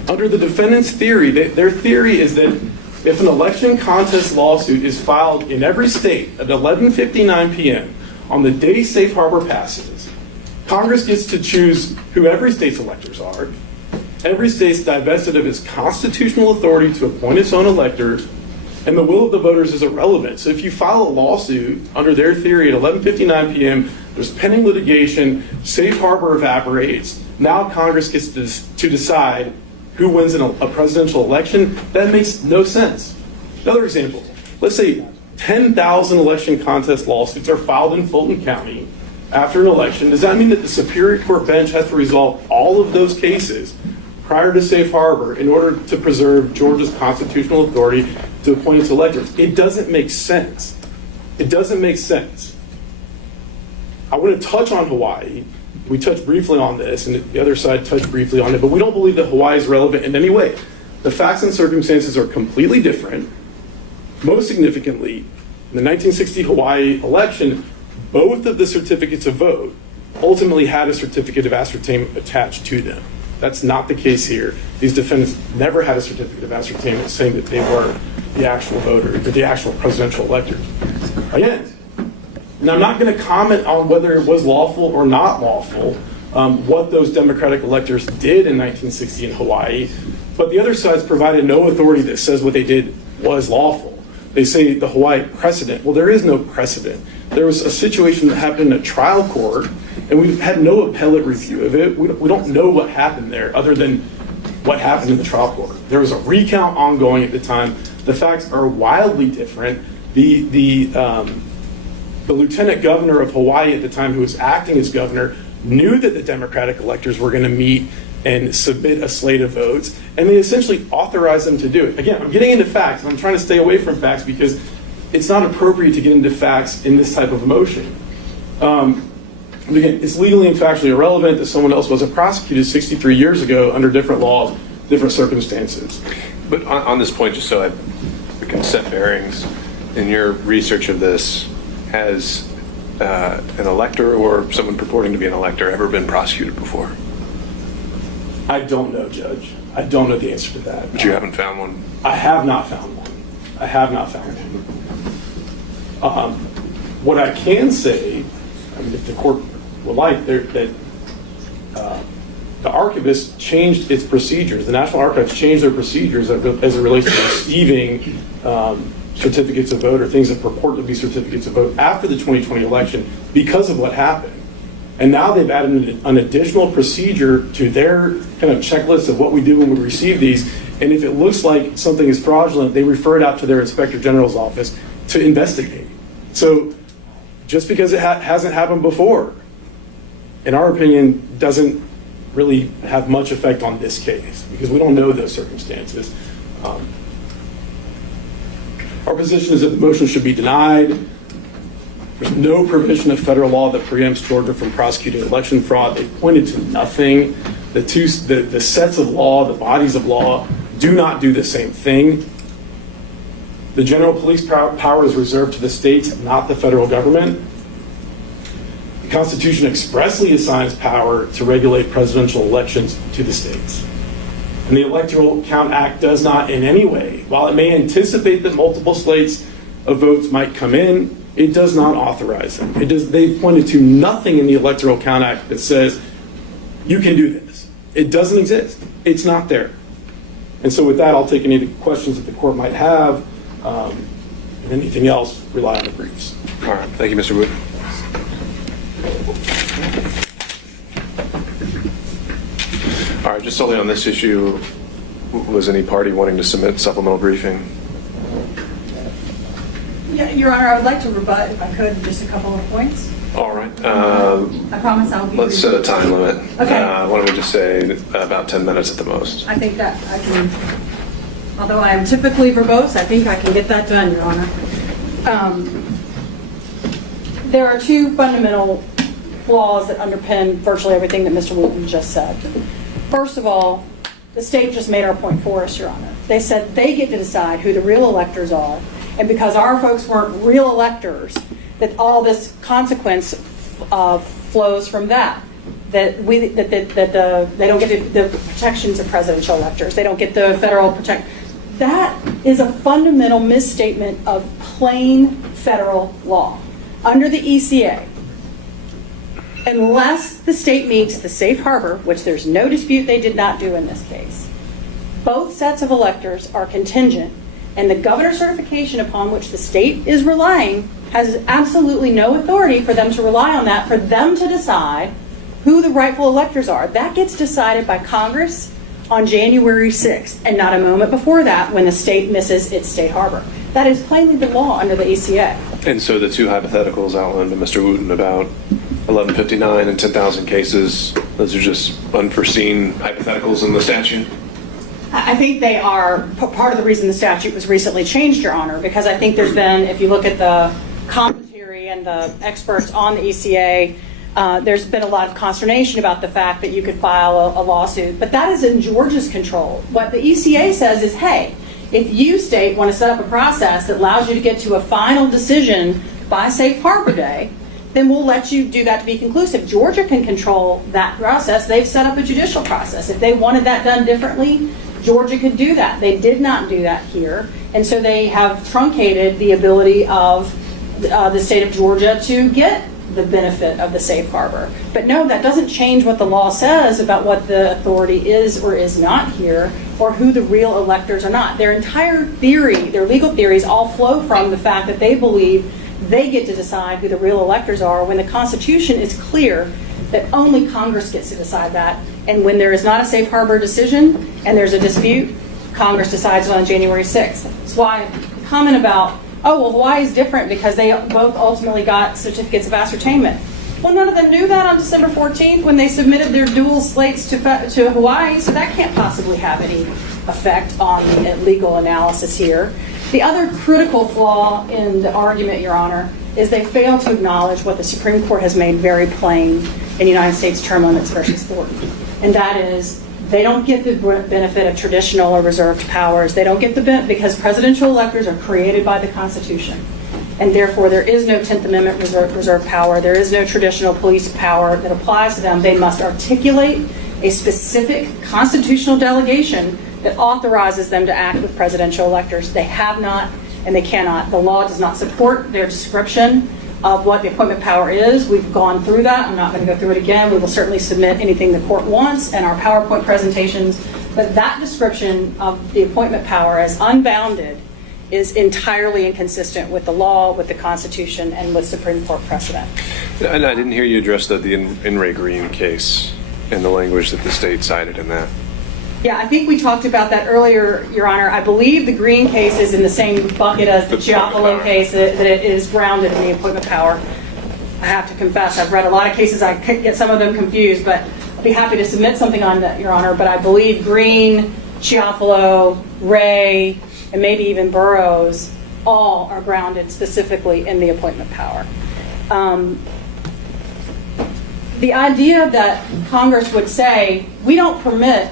Under the defendant's theory, their theory is that if an election contest lawsuit is filed in every state at 11:59 p.m. on the day safe harbor passes, Congress gets to choose who every state's electors are. Every state's divested of its constitutional authority to appoint its own electors, and the will of the voters is irrelevant. So if you file a lawsuit under their theory at 11:59 p.m., there's pending litigation, safe harbor evaporates, now Congress gets to decide who wins a presidential election. That makes no sense. Another example, let's say 10,000 election contest lawsuits are filed in Fulton County after an election. Does that mean that the Superior Court bench has to resolve all of those cases prior to safe harbor in order to preserve Georgia's constitutional authority to appoint its electors? It doesn't make sense. It doesn't make sense. I want to touch on Hawaii. We touched briefly on this, and the other side touched briefly on it, but we don't believe that Hawaii is relevant in any way. The facts and circumstances are completely different. Most significantly, in the 1960 Hawaii election, both of the certificates of vote ultimately had a certificate of ascertainment attached to them. That's not the case here. These defendants never had a certificate of ascertainment saying that they were the actual voter, or the actual presidential electors. Again, and I'm not going to comment on whether it was lawful or not lawful, what those Democratic electors did in 1960 in Hawaii, but the other side's provided no authority that says what they did was lawful. They say the Hawaii precedent. Well, there is no precedent. There was a situation that happened in a trial court, and we've had no appellate review of it. We don't know what happened there other than what happened in the trial court. There was a recount ongoing at the time. The facts are wildly different. The lieutenant governor of Hawaii at the time, who was acting as governor, knew that the Democratic electors were going to meet and submit a slate of votes, and they essentially authorized them to do it. Again, I'm getting into facts, and I'm trying to stay away from facts because it's not appropriate to get into facts in this type of motion. Again, it's legally and factually irrelevant that someone else wasn't prosecuted 63 years ago under different laws, different circumstances. But on this point, just so we can set bearings, in your research of this, has an elector or someone purporting to be an elector ever been prosecuted before? I don't know, Judge. I don't know the answer to that. But you haven't found one? I have not found one. I have not found one. What I can say, I mean, if the court would like, that the archivist changed its procedures. The National Archives changed their procedures as it relates to receiving certificates of vote or things that purport to be certificates of vote after the 2020 election because of what happened. And now they've added an additional procedure to their kind of checklist of what we do when we receive these. And if it looks like something is fraudulent, they refer it out to their Inspector General's office to investigate. So just because it hasn't happened before, in our opinion, doesn't really have much effect on this case because we don't know those circumstances. Our position is that the motion should be denied. There's no provision of federal law that preempts Georgia from prosecuting election fraud. They've pointed to nothing. The sets of law, the bodies of law, do not do the same thing. The general police power is reserved to the states, not the federal government. The Constitution expressly assigns power to regulate presidential elections to the states. And the Electoral Count Act does not in any way, while it may anticipate that multiple slates of votes might come in, it does not authorize them. They've pointed to nothing in the Electoral Count Act that says you can do this. It doesn't exist. It's not there. And so with that, I'll take any questions that the court might have. And anything else, rely on the briefs. All right. Thank you, Mr. Wood. All right. Just solely on this issue, was any party wanting to submit supplemental briefing? Yeah, Your Honor, I would like to rebut, if I could, just a couple of points. All right. I promise I'll be Let's set a time limit. Okay. Why don't we just say about 10 minutes at the most? I think that I can, although I am typically verbose, I think I can get that done, Your Honor. There are two fundamental flaws that underpin virtually everything that Mr. Wooten just said. First of all, the state just made our point for us, Your Honor. They said they get to decide who the real electors are, and because our folks weren't real electors, that all this consequence flows from that. That they don't get the protections of presidential electors. They don't get the federal protect. That is a fundamental misstatement of plain federal law. Under the ECA, unless the state meets the safe harbor, which there's no dispute they did not do in this case, both sets of electors are contingent, and the governor's certification upon which the state is relying has absolutely no authority for them to rely on that, for them to decide who the rightful electors are. That gets decided by Congress on January 6th, and not a moment before that when the state misses its state harbor. That is plainly the law under the ACA. And so the two hypotheticals outlined by Mr. Wooten about 1159 and 10,000 cases, those are just unforeseen hypotheticals in the statute? I think they are part of the reason the statute was recently changed, Your Honor, because I think there's been, if you look at the commentary and the experts on the ECA, there's been a lot of consternation about the fact that you could file a lawsuit, but that is in Georgia's control. What the ECA says is, hey, if you, state, want to set up a process that allows you to get to a final decision by Safe Harbor Day, then we'll let you do that to be conclusive. Georgia can control that process. They've set up a judicial process. If they wanted that done differently, Georgia could do that. They did not do that here, and so they have truncated the ability of the state of Georgia to get the benefit of the safe harbor. But no, that doesn't change what the law says about what the authority is or is not here, or who the real electors are not. Their entire theory, their legal theories, all flow from the fact that they believe they get to decide who the real electors are, when the Constitution is clear that only Congress gets to decide that. And when there is not a safe harbor decision and there's a dispute, Congress decides it on January 6th. That's why the comment about, oh, well, Hawaii is different because they both ultimately got certificates of ascertainment. Well, none of them knew that on December 14th when they submitted their dual slates to Hawaii, so that can't possibly have any effect on the legal analysis here. The other critical flaw in the argument, Your Honor, is they fail to acknowledge what the Supreme Court has made very plain in United States Term Limits versus Thornton, and that is they don't get the benefit of traditional or reserved powers. They don't get the benefit because presidential electors are created by the Constitution, and therefore there is no 10th Amendment reserved power. There is no traditional police power that applies to them. They must articulate a specific constitutional delegation that authorizes them to act with presidential electors. They have not, and they cannot. The law does not support their description of what the appointment power is. We've gone through that. I'm not going to go through it again. We will certainly submit anything the court wants and our PowerPoint presentations. But that description of the appointment power as unbounded is entirely inconsistent with the law, with the Constitution, and with Supreme Court precedent. And I didn't hear you address the In re Green case and the language that the state cited in that. Yeah, I think we talked about that earlier, Your Honor. I believe the Green case is in the same bucket as the Chiapolo case, that it is grounded in the appointment power. I have to confess, I've read a lot of cases. I could get some of them confused, but I'd be happy to submit something on that, Your Honor. But I believe Green, Chiapolo, Ray, and maybe even Burroughs all are grounded specifically in the appointment power. The idea that Congress would say, we don't permit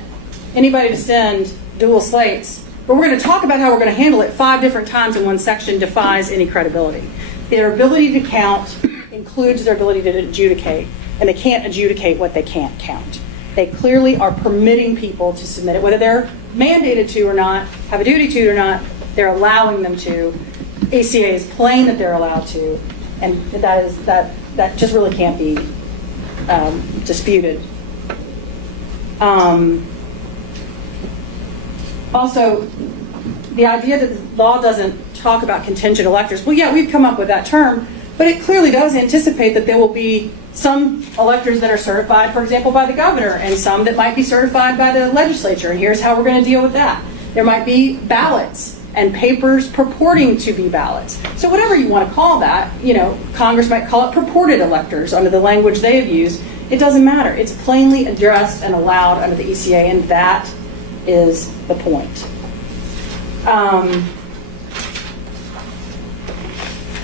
anybody to send dual slates, but we're going to talk about how we're going to handle it 5 different times in one section, defies any credibility. Their ability to count includes their ability to adjudicate, and they can't adjudicate what they can't count. They clearly are permitting people to submit it, whether they're mandated to or not, have a duty to or not, they're allowing them to. ACA is plain that they're allowed to, and that just really can't be disputed. Also, the idea that the law doesn't talk about contingent electors, well, yeah, we've come up with that term, but it clearly does anticipate that there will be some electors that are certified, for example, by the governor, and some that might be certified by the legislature, and here's how we're going to deal with that. There might be ballots and papers purporting to be ballots. So whatever you want to call that, Congress might call it purported electors under the language they have used. It doesn't matter. It's plainly addressed and allowed under the ECA, and that is the point.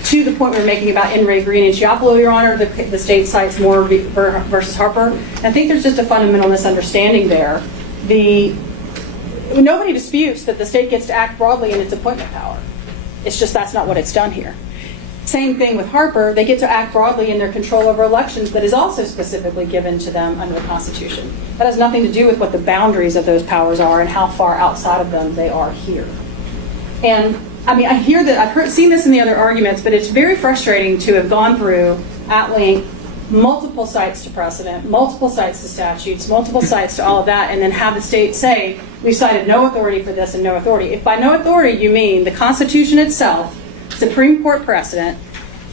To the point we're making about In re Green and Chiapolo, Your Honor, the state cites Moore versus Harper. I think there's just a fundamental misunderstanding there. Nobody disputes that the state gets to act broadly in its appointment power. It's just that's not what it's done here. Same thing with Harper. They get to act broadly in their control over elections that is also specifically given to them under the Constitution. That has nothing to do with what the boundaries of those powers are and how far outside of them they are here. And I mean, I hear that, seen this in the other arguments, but it's very frustrating to have gone through at length multiple cites to precedent, multiple cites to statutes, multiple cites to all of that, and then have the state say, we cited no authority for this and no authority. If by no authority you mean the Constitution itself, Supreme Court precedent,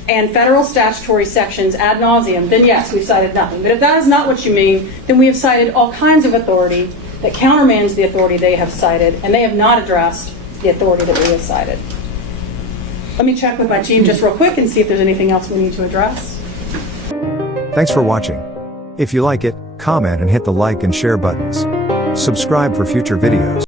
and federal statutory sections ad nauseum, then yes, we've cited nothing. But if that is not what you mean, then we have cited all kinds of authority that countermands the authority they have cited, and they have not addressed the authority that we have cited. Let me check with my team just real quick and see if there's anything else we need to address. Thanks for watching. If you like it, comment and hit the like and share buttons. Subscribe for future videos.